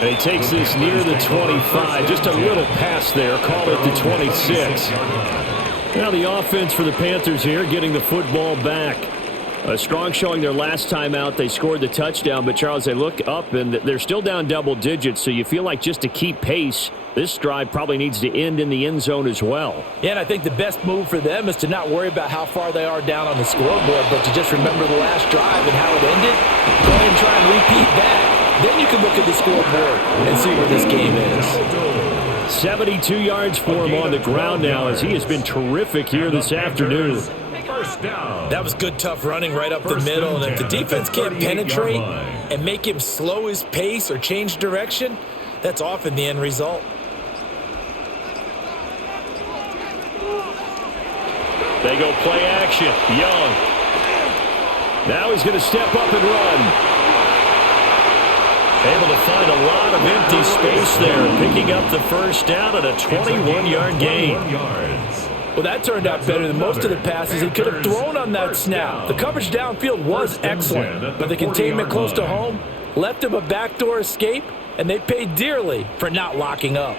And he takes this near the 25. Just a little pass there. Call it the 26. Now the offense for the Panthers here getting the football back. A strong showing their last time out. They scored the touchdown, but Charles, they look up and they're still down double digits, so you feel like just to keep pace, this drive probably needs to end in the end zone as well. Yeah, and I think the best move for them is to not worry about how far they are down on the scoreboard, but to just remember the last drive and how it ended. Go ahead and try and repeat that. Then you can look at the scoreboard and see where this game is. 72 yards for him on the ground now as he has been terrific here this afternoon. First down. That was good, tough running right up the middle. And if the defense can't penetrate and make him slow his pace or change direction, that's often the end result. They go play action. Young. Now he's going to step up and run. Able to find a lot of empty space there, picking up the first down at a 21-yard gain. Well, that turned out better than most of the passes he could have thrown on that snap. The coverage downfield was excellent, but the containment close to home left him a backdoor escape, and they paid dearly for not locking up.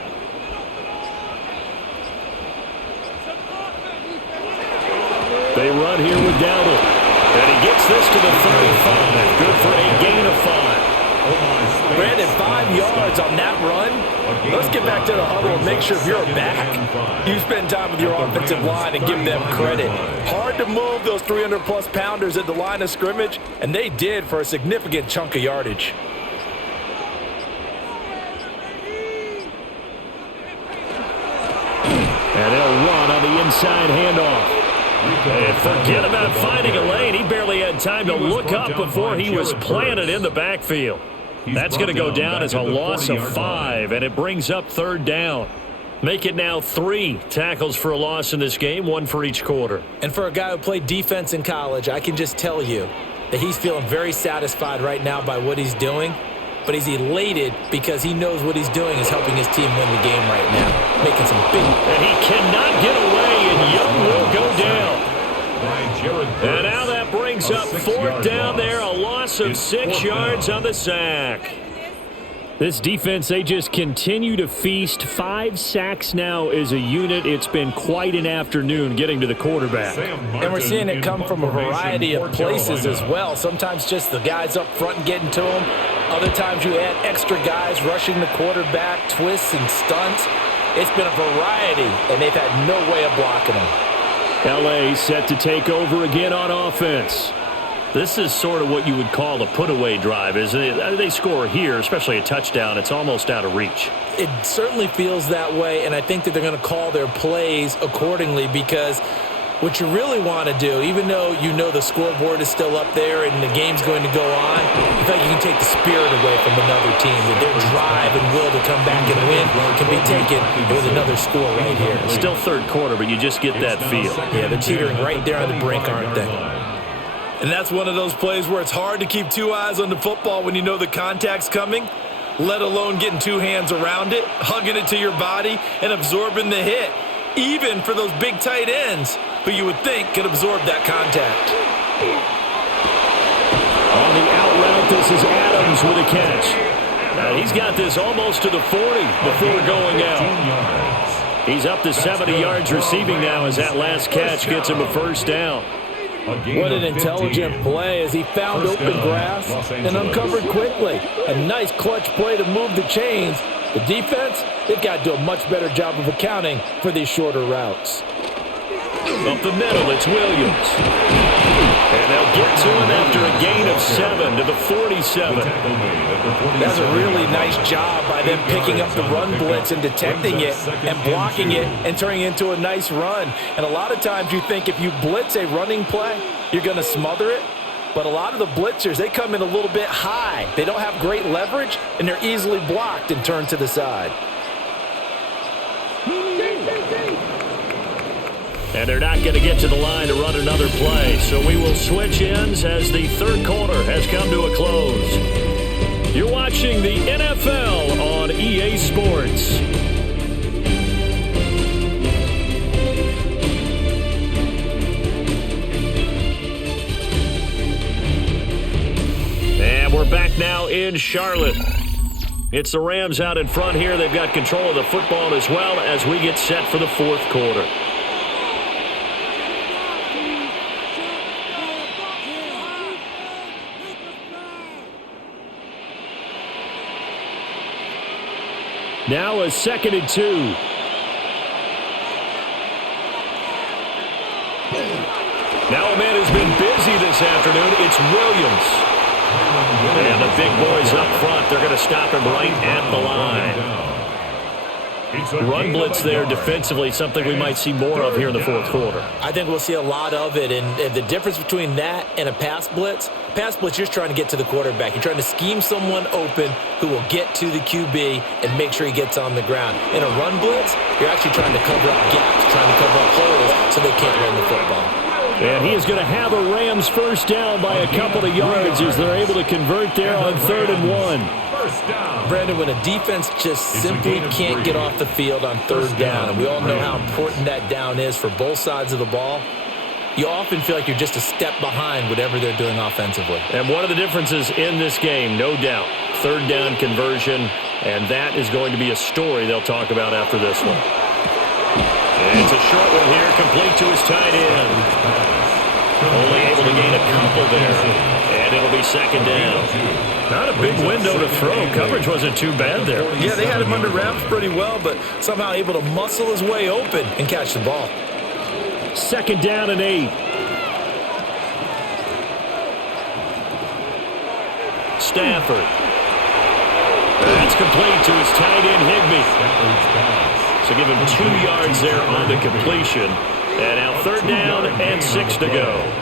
They run here with Dowdle, and he gets this to the 35. Good for a gain of 5. Brandon, 5 yards on that run. Let's get back to the huddle and make sure if you're back, you spend time with your offensive line and give them credit. Hard to move those 300-plus pounders at the line of scrimmage, and they did for a significant chunk of yardage. And they'll run on the inside handoff. And forget about finding a lane. He barely had time to look up before he was planted in the backfield. That's going to go down as a loss of 5, and it brings up third down. Make it now 3 tackles for a loss in this game, 1 for each quarter. And for a guy who played defense in college, I can just tell you that he's feeling very satisfied right now by what he's doing, but he's elated because he knows what he's doing is helping his team win the game right now, making some big. And he cannot get away, and Young will go down. And now that brings up fourth down there, a loss of 6 yards on the sack. This defense, they just continue to feast. 5 sacks now as a unit. It's been quite an afternoon getting to the quarterback. And we're seeing it come from a variety of places as well. Sometimes just the guys up front and getting to him. Other times you add extra guys rushing the quarterback, twists and stunts. It's been a variety, and they've had no way of blocking him. L.A. set to take over again on offense. This is sort of what you would call a put-away drive, isn't it? They score here, especially a touchdown. It's almost out of reach. It certainly feels that way, and I think that they're going to call their plays accordingly because what you really want to do, even though you know the scoreboard is still up there and the game's going to go on, you think you can take the spirit away from another team, that their drive and will to come back and win can be taken with another score right here. Still third quarter, but you just get that feel. Yeah, they're teetering right there on the brink, aren't they? And that's one of those plays where it's hard to keep 2 eyes on the football when you know the contact's coming, let alone getting 2 hands around it, hugging it to your body, and absorbing the hit, even for those big tight ends who you would think could absorb that contact. On the out route, this is Adams with a catch. He's got this almost to the 40 before going out. He's up to 70 yards receiving now as that last catch gets him a first down. What an intelligent play as he found open grass and uncovered quickly. A nice clutch play to move the chains. The defense, they've got to do a much better job of accounting for these shorter routes. Up the middle, it's Williams. And they'll get to him after a gain of 7 to the 47. That's a really nice job by them picking up the run blitz and detecting it and blocking it and turning it into a nice run. And a lot of times you think if you blitz a running play, you're going to smother it. But a lot of the blitzers, they come in a little bit high. They don't have great leverage, and they're easily blocked and turned to the side. And they're not going to get to the line to run another play. So we will switch ends as the third quarter has come to a close. You're watching the NFL on EA Sports. now in Charlotte. It's the Rams out in front here. They've got control of the football as well as we get set for the fourth quarter. Now a 2nd and 2. Now a man who's been busy this afternoon. It's Williams. And the big boys up front, they're going to stop him right at the line. Run blitz there defensively, something we might see more of here in the fourth quarter. I think we'll see a lot of it, and the difference between that and a pass blitz, you're just trying to get to the quarterback. You're trying to scheme someone open who will get to the QB and make sure he gets on the ground. In a run blitz, you're actually trying to cover up gaps, trying to cover up holes so they can't run the football. And he is going to have a Rams first down by a couple of yards as they're able to convert there on 3rd and 1. First down. Brandon, when a defense just simply can't get off the field on 3rd down, and we all know how important that down is for both sides of the ball, you often feel like you're just a step behind whatever they're doing offensively. And one of the differences in this game, no doubt, 3rd down conversion, and that is going to be a story they'll talk about after this one. And it's a short one here, complete to his tight end. Only able to gain a couple there, and it'll be 2nd down. Not a big window to throw. Coverage wasn't too bad there. Yeah, they had him under wraps pretty well, but somehow able to muscle his way open and catch the ball. 2nd down and 8. Stafford. That's complete to his tight end, Higbee. So give him 2 yards there on the completion. And now 3rd down and 6 to go.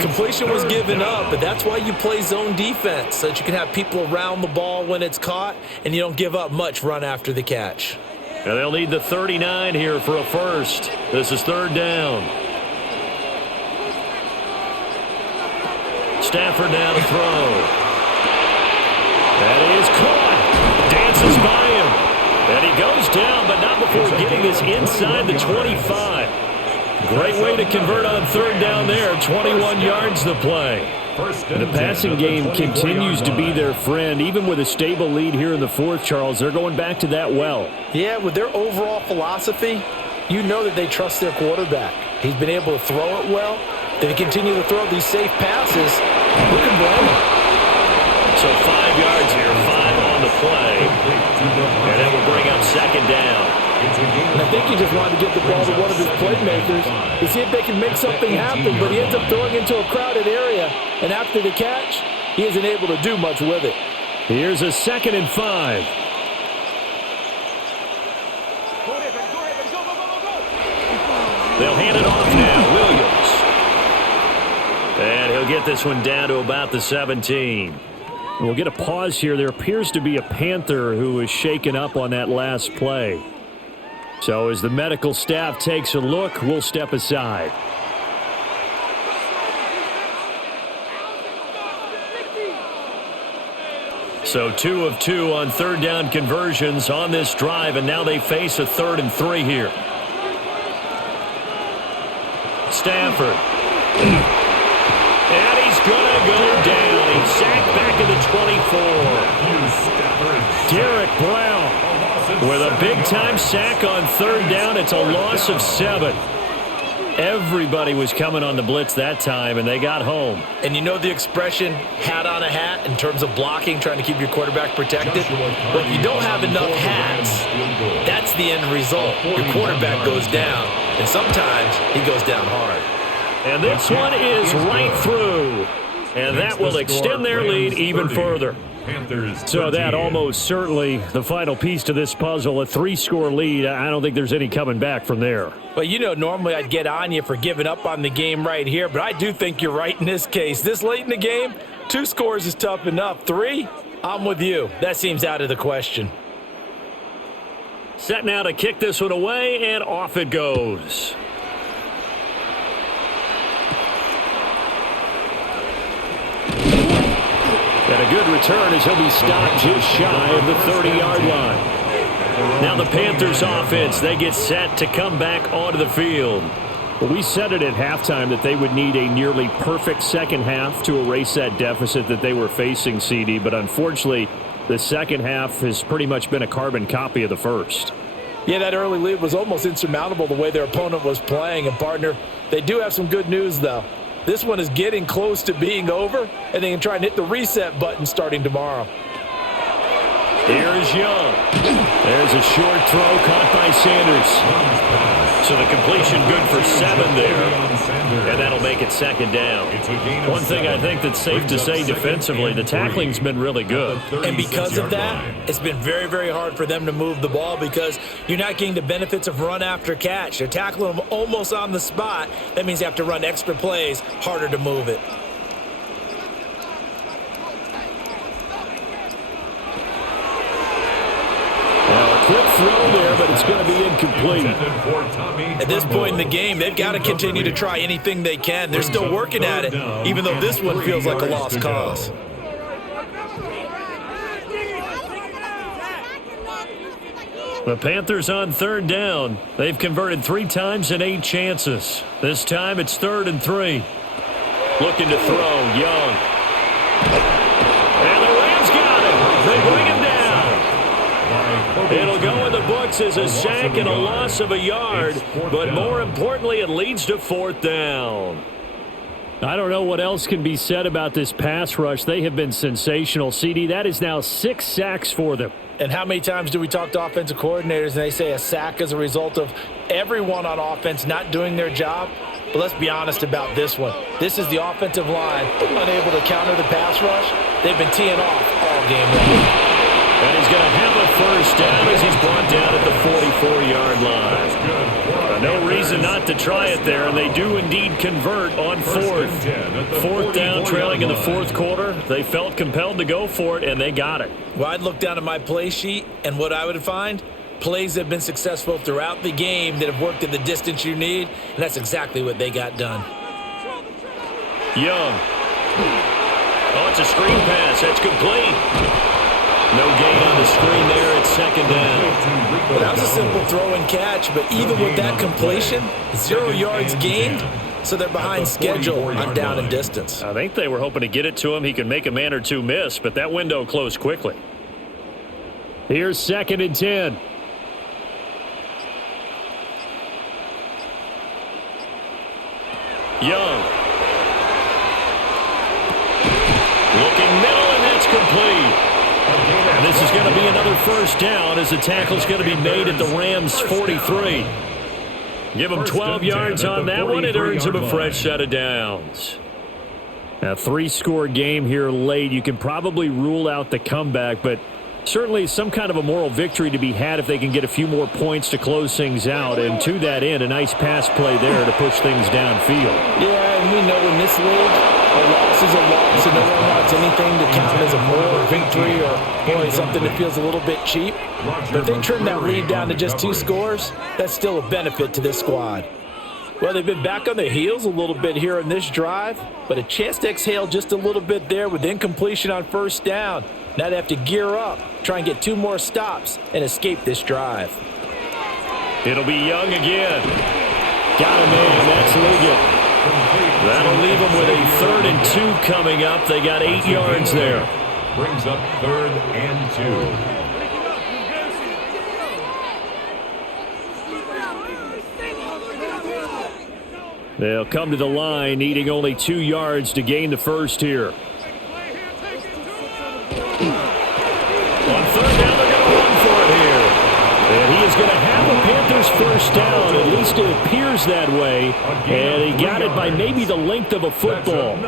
Completion was given up, but that's why you play zone defense, so that you can have people around the ball when it's caught, and you don't give up much run after the catch. And they'll need the 39 here for a first. This is 3rd down. Stafford now to throw. That is caught. Dances by him. And he goes down, but not before getting this inside the 25. Great way to convert on 3rd down there. 21 yards the play. The passing game continues to be their friend. Even with a stable lead here in the fourth, Charles, they're going back to that well. Yeah, with their overall philosophy, you know that they trust their quarterback. He's been able to throw it well. They continue to throw these safe passes. Who can blame him? So 5 yards here, 5 on the play. And that will bring up 2nd down. And I think he just wanted to get the ball to one of his playmakers to see if they can make something happen, but he ends up throwing into a crowded area, and after the catch, he isn't able to do much with it. Here's a 2nd and 5. They'll hand it off now, Williams. And he'll get this one down to about the 17. We'll get a pause here. There appears to be a Panther who was shaken up on that last play. So as the medical staff takes a look, we'll step aside. So 2 of 2 on 3rd down conversions on this drive, and now they face a 3rd and 3 here. Stafford. And he's going to go down. He's sacked back in the 24. Derek Brown with a big-time sack on 3rd down. It's a loss of 7. Everybody was coming on the blitz that time, and they got home. And you know the expression, hat on a hat, in terms of blocking, trying to keep your quarterback protected? Well, if you don't have enough hats, that's the end result. Your quarterback goes down, and sometimes he goes down hard. And this one is right through. And that will extend their lead even further. So that almost certainly the final piece to this puzzle, a 3-score lead. I don't think there's any coming back from there. Well, you know, normally I'd get on you for giving up on the game right here, but I do think you're right in this case. This late in the game, 2 scores is tough enough. 3, I'm with you. That seems out of the question. Set now to kick this one away, and off it goes. And a good return as he'll be stopped just shy of the 30-yard line. Now the Panthers offense, they get set to come back onto the field. Well, we said it at halftime that they would need a nearly perfect second half to erase that deficit that they were facing, CD. But unfortunately, the second half has pretty much been a carbon copy of the first. Yeah, that early lead was almost insurmountable the way their opponent was playing. And, partner, they do have some good news, though. This one is getting close to being over, and they can try and hit the reset button starting tomorrow. Here's Young. There's a short throw caught by Sanders. So the completion good for 7 there, and that'll make it second down. One thing I think that's safe to say defensively, the tackling's been really good. And because of that, it's been very, very hard for them to move the ball because you're not getting the benefits of run after catch. They're tackling them almost on the spot. That means they have to run extra plays, harder to move it. Quick throw there, but it's going to be incomplete. At this point in the game, they've got to continue to try anything they can. They're still working at it, even though this one feels like a lost cause. The Panthers on third down. They've converted 3 times in 8 chances. This time it's 3rd and 3. Looking to throw, Young. And the Rams got it. They bring him down. It'll go in the books as a sack and a loss of a yard, but more importantly, it leads to 4th down. I don't know what else can be said about this pass rush. They have been sensational. CD, that is now 6 sacks for them. And how many times do we talk to offensive coordinators and they say a sack is a result of everyone on offense not doing their job? But let's be honest about this one. This is the offensive line unable to counter the pass rush. They've been teeing off all game long. And he's going to have a 1st down as he's brought down at the 44-yard line. No reason not to try it there, and they do indeed convert on 4th. 4th down, trailing in the 4th quarter. They felt compelled to go for it, and they got it. Well, I'd look down at my play sheet, and what I would find, plays that have been successful throughout the game that have worked at the distance you need, and that's exactly what they got done. Young. Oh, it's a screen pass. That's complete. No gain on the screen there. It's 2nd down. Well, that was a simple throw and catch, but even with that completion, 0 yards gained, so they're behind schedule on down and distance. I think they were hoping to get it to him. He could make a man or 2 miss, but that window closed quickly. Here's 2nd and 10. Young. Looking middle, and that's complete. And this is going to be another 1st down as the tackle's going to be made at the Rams' 43. Give them 12 yards on that one. It earns them a fresh set of downs. Now, 3-score game here late. You can probably rule out the comeback, but certainly some kind of a moral victory to be had if they can get a few more points to close things out. And to that end, a nice pass play there to push things downfield. Yeah, and we know in this league, a loss is a loss, and no one wants anything to count as a moral victory or, boy, something that feels a little bit cheap. But if they trim that lead down to just 2 scores, that's still a benefit to this squad. Well, they've been back on their heels a little bit here in this drive, but a chance to exhale just a little bit there with incompletion on 1st down. Now they have to gear up, try and get 2 more stops, and escape this drive. It'll be Young again. Got him in. That's Liggett. That'll leave them with a 3rd and 2 coming up. They got 8 yards there. Brings up 3rd and 2. They'll come to the line, needing only 2 yards to gain the 1st here. On 3rd down, they're going to run for it here. And he is going to have a Panthers 1st down. At least it appears that way. And he got it by maybe the length of a football.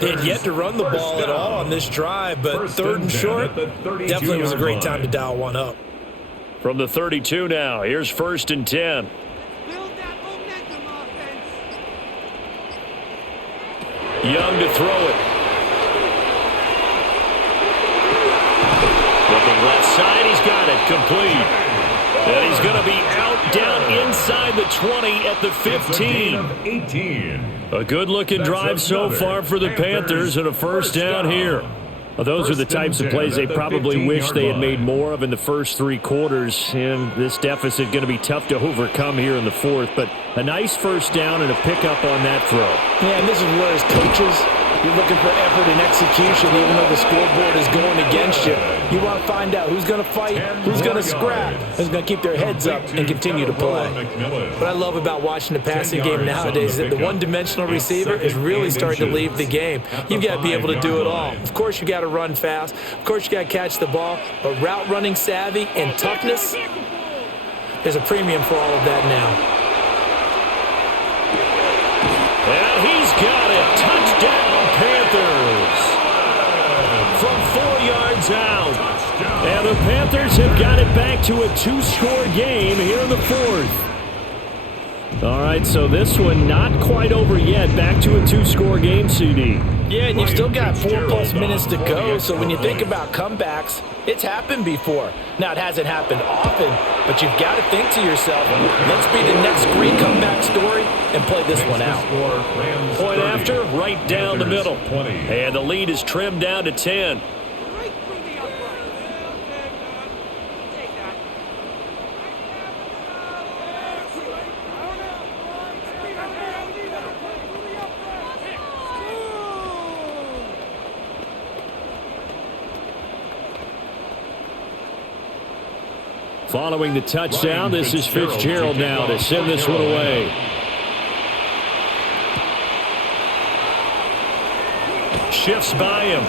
They had yet to run the ball at all on this drive, but 3rd and short definitely was a great time to dial one up. From the 32 now, here's 1st and 10. Young to throw it. Looking left side, he's got it, complete. And he's going to be out down inside the 20 at the 15. A good-looking drive so far for the Panthers and a 1st down here. Well, those are the types of plays they probably wish they had made more of in the first 3 quarters. And this deficit going to be tough to overcome here in the 4th, but A nice first down and a pickup on that throw. Yeah, and this is where as coaches, you're looking for effort and execution, even though the scoreboard is going against you. You want to find out who's going to fight, who's going to scrap, who's going to keep their heads up and continue to play. What I love about watching the passing game nowadays is that the one-dimensional receiver is really starting to leave the game. You've got to be able to do it all. Of course, you got to run fast. Of course, you got to catch the ball. But route running savvy and toughness, there's a premium for all of that now. And he's got it. Touchdown, Panthers. From 4 yards out. And the Panthers have got it back to a 2-score game here in the fourth. All right, so this one not quite over yet. Back to a 2-score game, CD. Yeah, and you've still got 4+ minutes to go, so when you think about comebacks, it's happened before. Now, it hasn't happened often, but you've got to think to yourself, let's be the next great comeback story and play this one out. Point after, right down the middle. And the lead is trimmed down to 10. Following the touchdown, this is Fitzgerald now to send this one away. Shifts by him.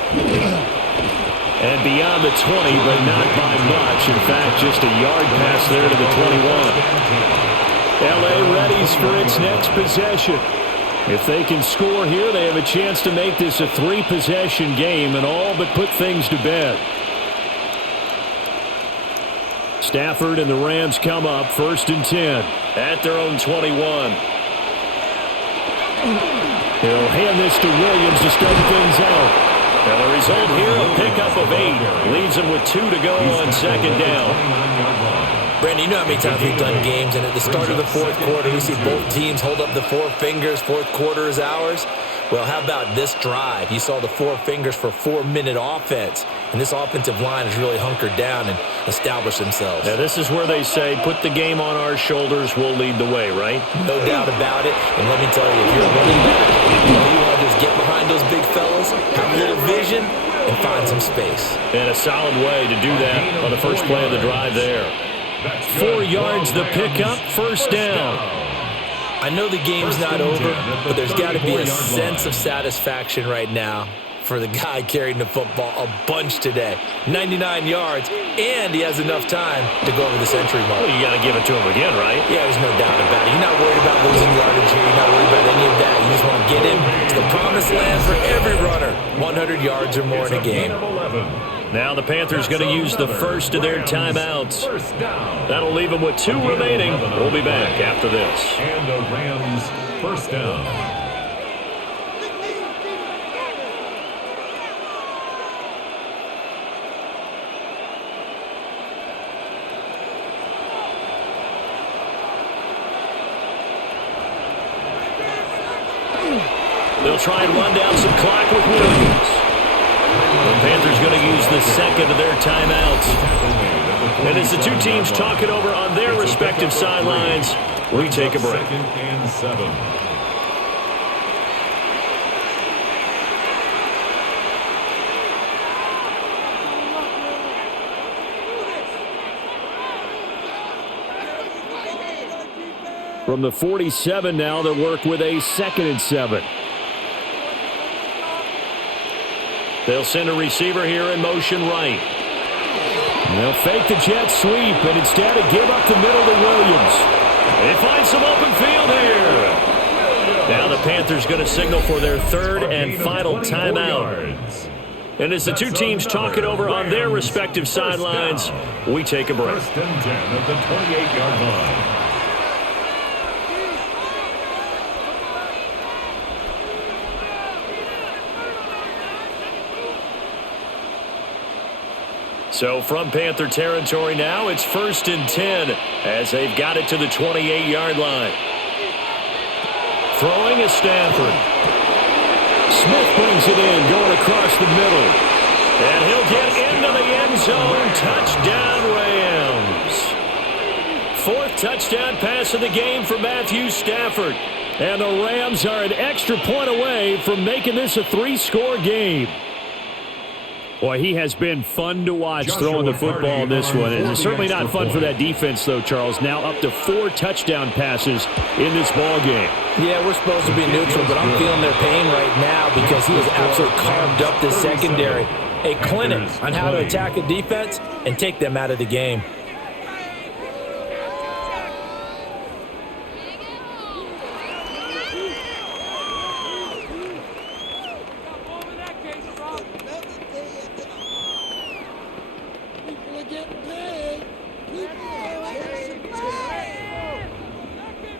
And beyond the 20, but not by much. In fact, just a yard pass there to the 21. L.A. readies for its next possession. If they can score here, they have a chance to make this a 3-possession game and all but put things to bed. Stafford and the Rams come up 1st and 10 at their own 21. He'll hand this to Williams to start things out. And the result here, a pickup of 8. Leaves them with 2 to go on 2nd down. Brandon, you know how many times we've done games, and at the start of the fourth quarter, we see both teams hold up the 4 fingers, fourth quarter is ours. Well, how about this drive? You saw the 4 fingers for 4-minute offense, and this offensive line has really hunkered down and established themselves. Now, this is where they say, put the game on our shoulders, we'll lead the way, right? No doubt about it, and let me tell you, if you're running back, you want to just get behind those big fellas, have a little vision, and find some space. And a solid way to do that on the first play of the drive there. 4 yards the pickup, 1st down. I know the game's not over, but there's got to be a sense of satisfaction right now for the guy carrying the football a bunch today. 99 yards, and he has enough time to go over the century mark. Well, you got to give it to him again, right? Yeah, there's no doubt about it. You're not worried about losing yardage here. You're not worried about any of that. You just want to get him to the promised land for every runner. 100 yards or more in a game. Now the Panthers going to use the first of their timeouts. That'll leave them with 2 remaining. We'll be back after this. And the Rams, 1st down. They'll try and run down some clock with Williams. The Panthers going to use the second of their timeouts. And as the 2 teams talk it over on their respective sidelines, we take a break. 2nd and 7. From the 47 now, they'll work with a 2nd and 7. They'll send a receiver here in motion right. And they'll fake the jet sweep and instead give up the middle to Williams. They find some open field here. Now the Panthers going to signal for their 3rd and final timeout. And as the 2 teams talk it over on their respective sidelines, we take a break. 1st and 10 at the 28-yard line. So from Panther territory now, it's 1st and 10 as they've got it to the 28-yard line. Throwing is Stafford. Smith brings it in, going across the middle. And he'll get into the end zone. Touchdown, Rams. fourth touchdown pass of the game for Matthew Stafford. And the Rams are an extra point away from making this a 3-score game. Boy, he has been fun to watch throwing the football in this one. It's certainly not fun for that defense, though, Charles. Now up to 4 touchdown passes in this ball game. Yeah, we're supposed to be neutral, but I'm feeling their pain right now because he has absolutely carved up this secondary. A clinic on how to attack a defense and take them out of the game.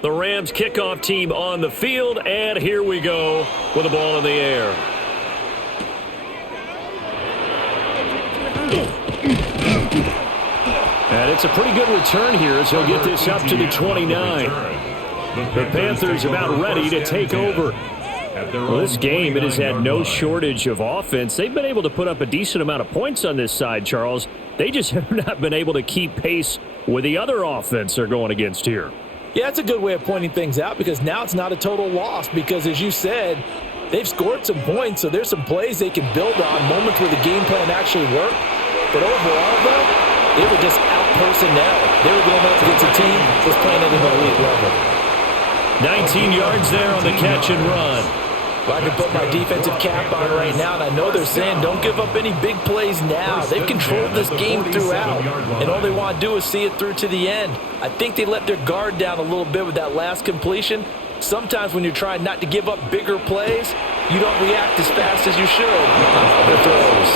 The Rams kickoff team on the field, and here we go with the ball in the air. And it's a pretty good return here as he'll get this up to the 29. The Panthers about ready to take over. Well, this game, it has had no shortage of offense. They've been able to put up a decent amount of points on this side, Charles. They just have not been able to keep pace with the other offense they're going against here. Yeah, it's a good way of pointing things out because now it's not a total loss because, as you said, they've scored some points, so there's some plays they can build on, moments where the game plan actually worked. But overall, though, they were just out-personnel. They were going up against a team that was playing at an elite level. 19 yards there on the catch and run. Well, I can put my defensive cap on right now, and I know they're saying don't give up any big plays now. They've controlled this game throughout, and all they want to do is see it through to the end. I think they let their guard down a little bit with that last completion. Sometimes when you're trying not to give up bigger plays, you don't react as fast as you should on other throws.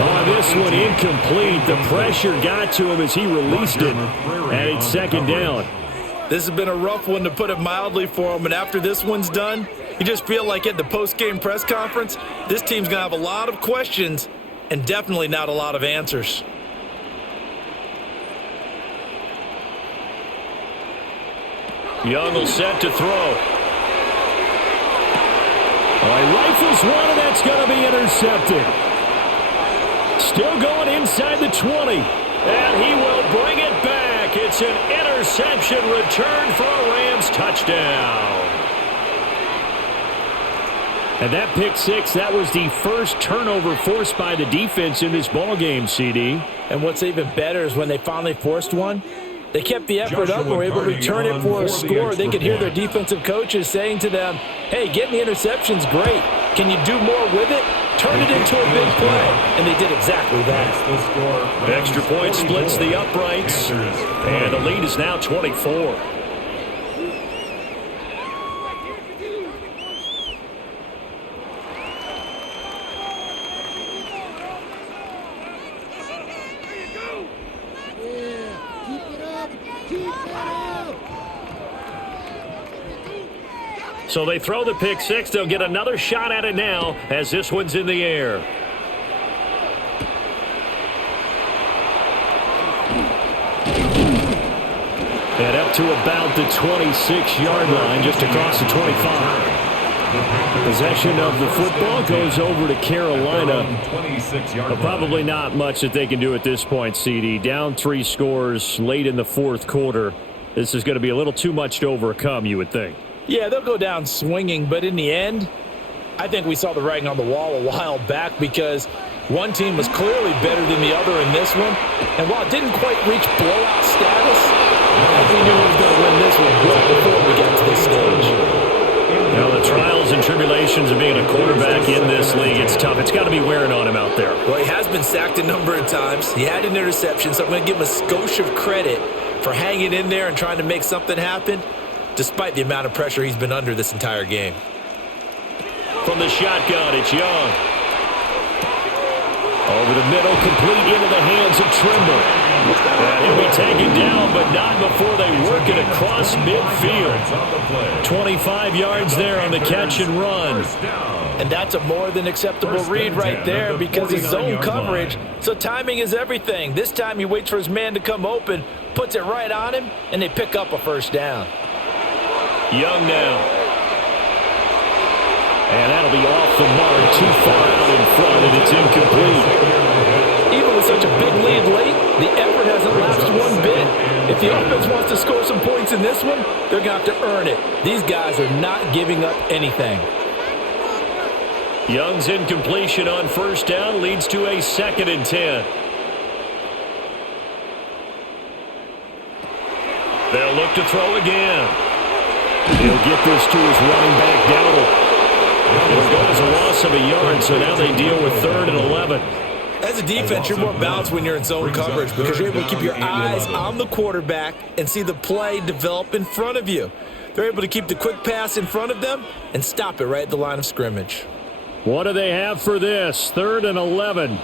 Oh, this one incomplete. The pressure got to him as he released it, and it's second down. This has been a rough one, to put it mildly, for him. And after this one's done, you just feel like at the post-game press conference, this team's going to have a lot of questions and definitely not a lot of answers. Young will set to throw. Oh, he rifles one, and that's going to be intercepted. Still going inside the 20. And he will bring it back. It's an interception return for a Rams touchdown. And that pick six, that was the first turnover forced by the defense in this ballgame, CD. And what's even better is when they finally forced one, they kept the effort up and were able to return it for a score. They could hear their defensive coaches saying to them, hey, getting the interception's great. Can you do more with it? Turn it into a big play. And they did exactly that. Extra point splits the uprights. And the lead is now 24. So they throw the pick six. They'll get another shot at it now as this one's in the air. And up to about the 26-yard line, just across the 25. Possession of the football goes over to Carolina. But probably not much that they can do at this point, CD. Down 3 scores late in the fourth quarter. This is going to be a little too much to overcome, you would think. Yeah, they'll go down swinging, but in the end, I think we saw the writing on the wall a while back because one team was clearly better than the other in this one. And while it didn't quite reach blowout status, I think we knew we were going to win this one well before we got to this stage. Now, the trials and tribulations of being a quarterback in this league, it's tough. It's got to be wearing on him out there. Well, he has been sacked a number of times. He had an interception, so I'm going to give him a skosh of credit for hanging in there and trying to make something happen, despite the amount of pressure he's been under this entire game. From the shotgun, it's Young. Over the middle, complete into the hands of Trimble. And he'll be taken down, but not before they work it across midfield. 25 yards there on the catch and run. And that's a more than acceptable read right there because it's zone coverage, so timing is everything. This time he waits for his man to come open, puts it right on him, and they pick up a first down. Young now. And that'll be off the mark, too far out in front, and it's incomplete. Even with with such a big lead late, the effort hasn't lapsed one bit. If the offense wants to score some points in this one, they're going to have to earn it. These guys are not giving up anything. Young's incompletion on first down leads to a 2nd and 10. They'll look to throw again. He'll get this to his running back, Dowdle. It'll go as a loss of a yard, so now they deal with 3rd and 11. As a defense, you're more balanced when you're in zone coverage because you're able to keep your eyes on the quarterback and see the play develop in front of you. They're able to keep the quick pass in front of them and stop it right at the line of scrimmage. What do they have for this? 3rd and 11.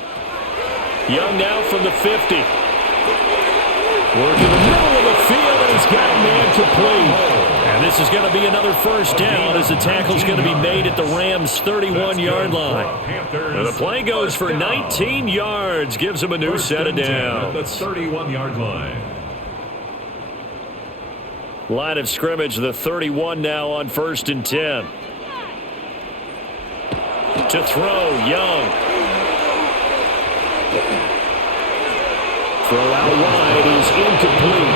Young now from the 50. Working the middle of the field, and he's got a man complete. And this is going to be another first down as the tackle's going to be made at the Rams' 31-yard line. And the play goes for 19 yards, gives them a new set of downs. At the 31-yard line. Line of scrimmage, the 31 now on 1st and 10. To throw, Young. Throw out wide is incomplete.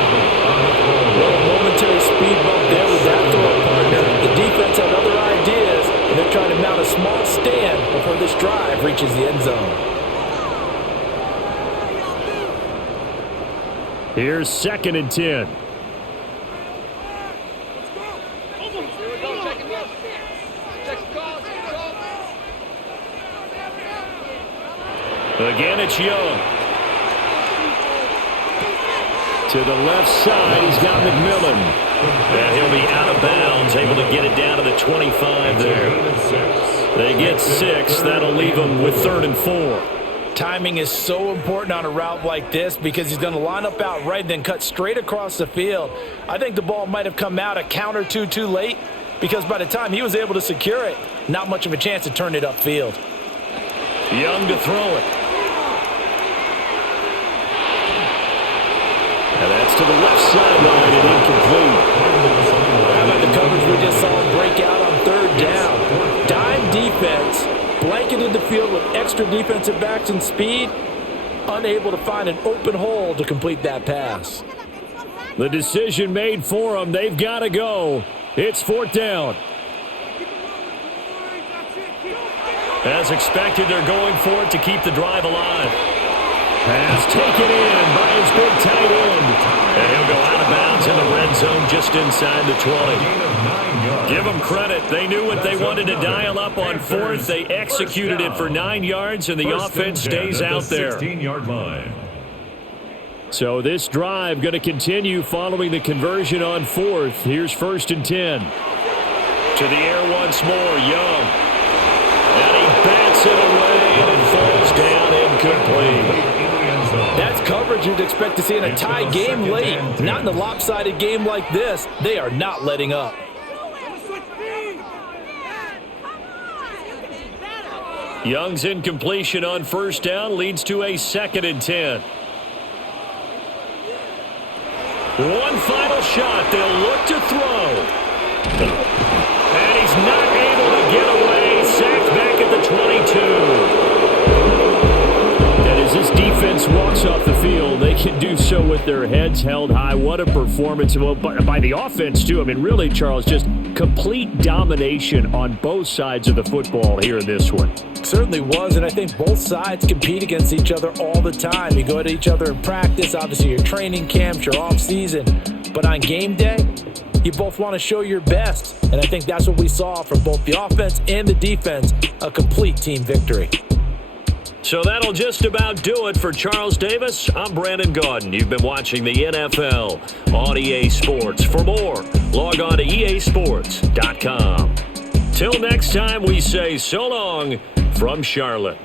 Well, momentary speed bump there with that throw partner. The defense had other ideas, and they're trying to mount a small stand before this drive reaches the end zone. Here's 2nd and 10. Again, it's Young. To the left side, he's got McMillan. And he'll be out of bounds, able to get it down to the 25 there. They get 6. That'll leave them with 3rd and 4. Timing is so important on a route like this because he's going to line up out right and then cut straight across the field. I think the ball might have come out a count or two too late because by the time he was able to secure it, not much of a chance to turn it upfield. Young to throw it. And that's to the left sideline and incomplete. How about the coverage we just saw him break out on 3rd down? Dime defense, blanketed the field with extra defensive backs and speed, unable to find an open hole to complete that pass. The decision made for them. They've got to go. It's 4th down. As expected, they're going for it to keep the drive alive. Pass taken in by his big tight end. And he'll go out of bounds in the red zone just inside the 20. Give them credit. They knew what they wanted to dial up on 4th. They executed it for 9 yards, and the offense stays out there. 16-yard line. So this drive going to continue following the conversion on 4th. Here's 1st and 10. To the air once more, Young. And he bats it away, and it falls down incomplete. That's coverage you'd expect to see in a tie game late. Not in a lopsided game like this. They are not letting up. Young's incompletion on 1st down leads to a 2nd and 10. One final shot. They'll look to throw. And he's not able to get away. Sacked back at the 22. And as this defense walks off the field, they can do so with their heads held high. What a performance by the offense, too. I mean, really, Charles, just complete domination on both sides of the football here in this one. Certainly was, and I think both sides compete against each other all the time. You go at each other in practice, obviously your training camps, your off-season. But on game day, you both want to show your best. And I think that's what we saw from both the offense and the defense, a complete team victory. So that'll just about do it for Charles Davis. I'm Brandon Gaudin. You've been watching the NFL on EA Sports. For more, log on to easports.com. Till next time, we say so long from Charlotte.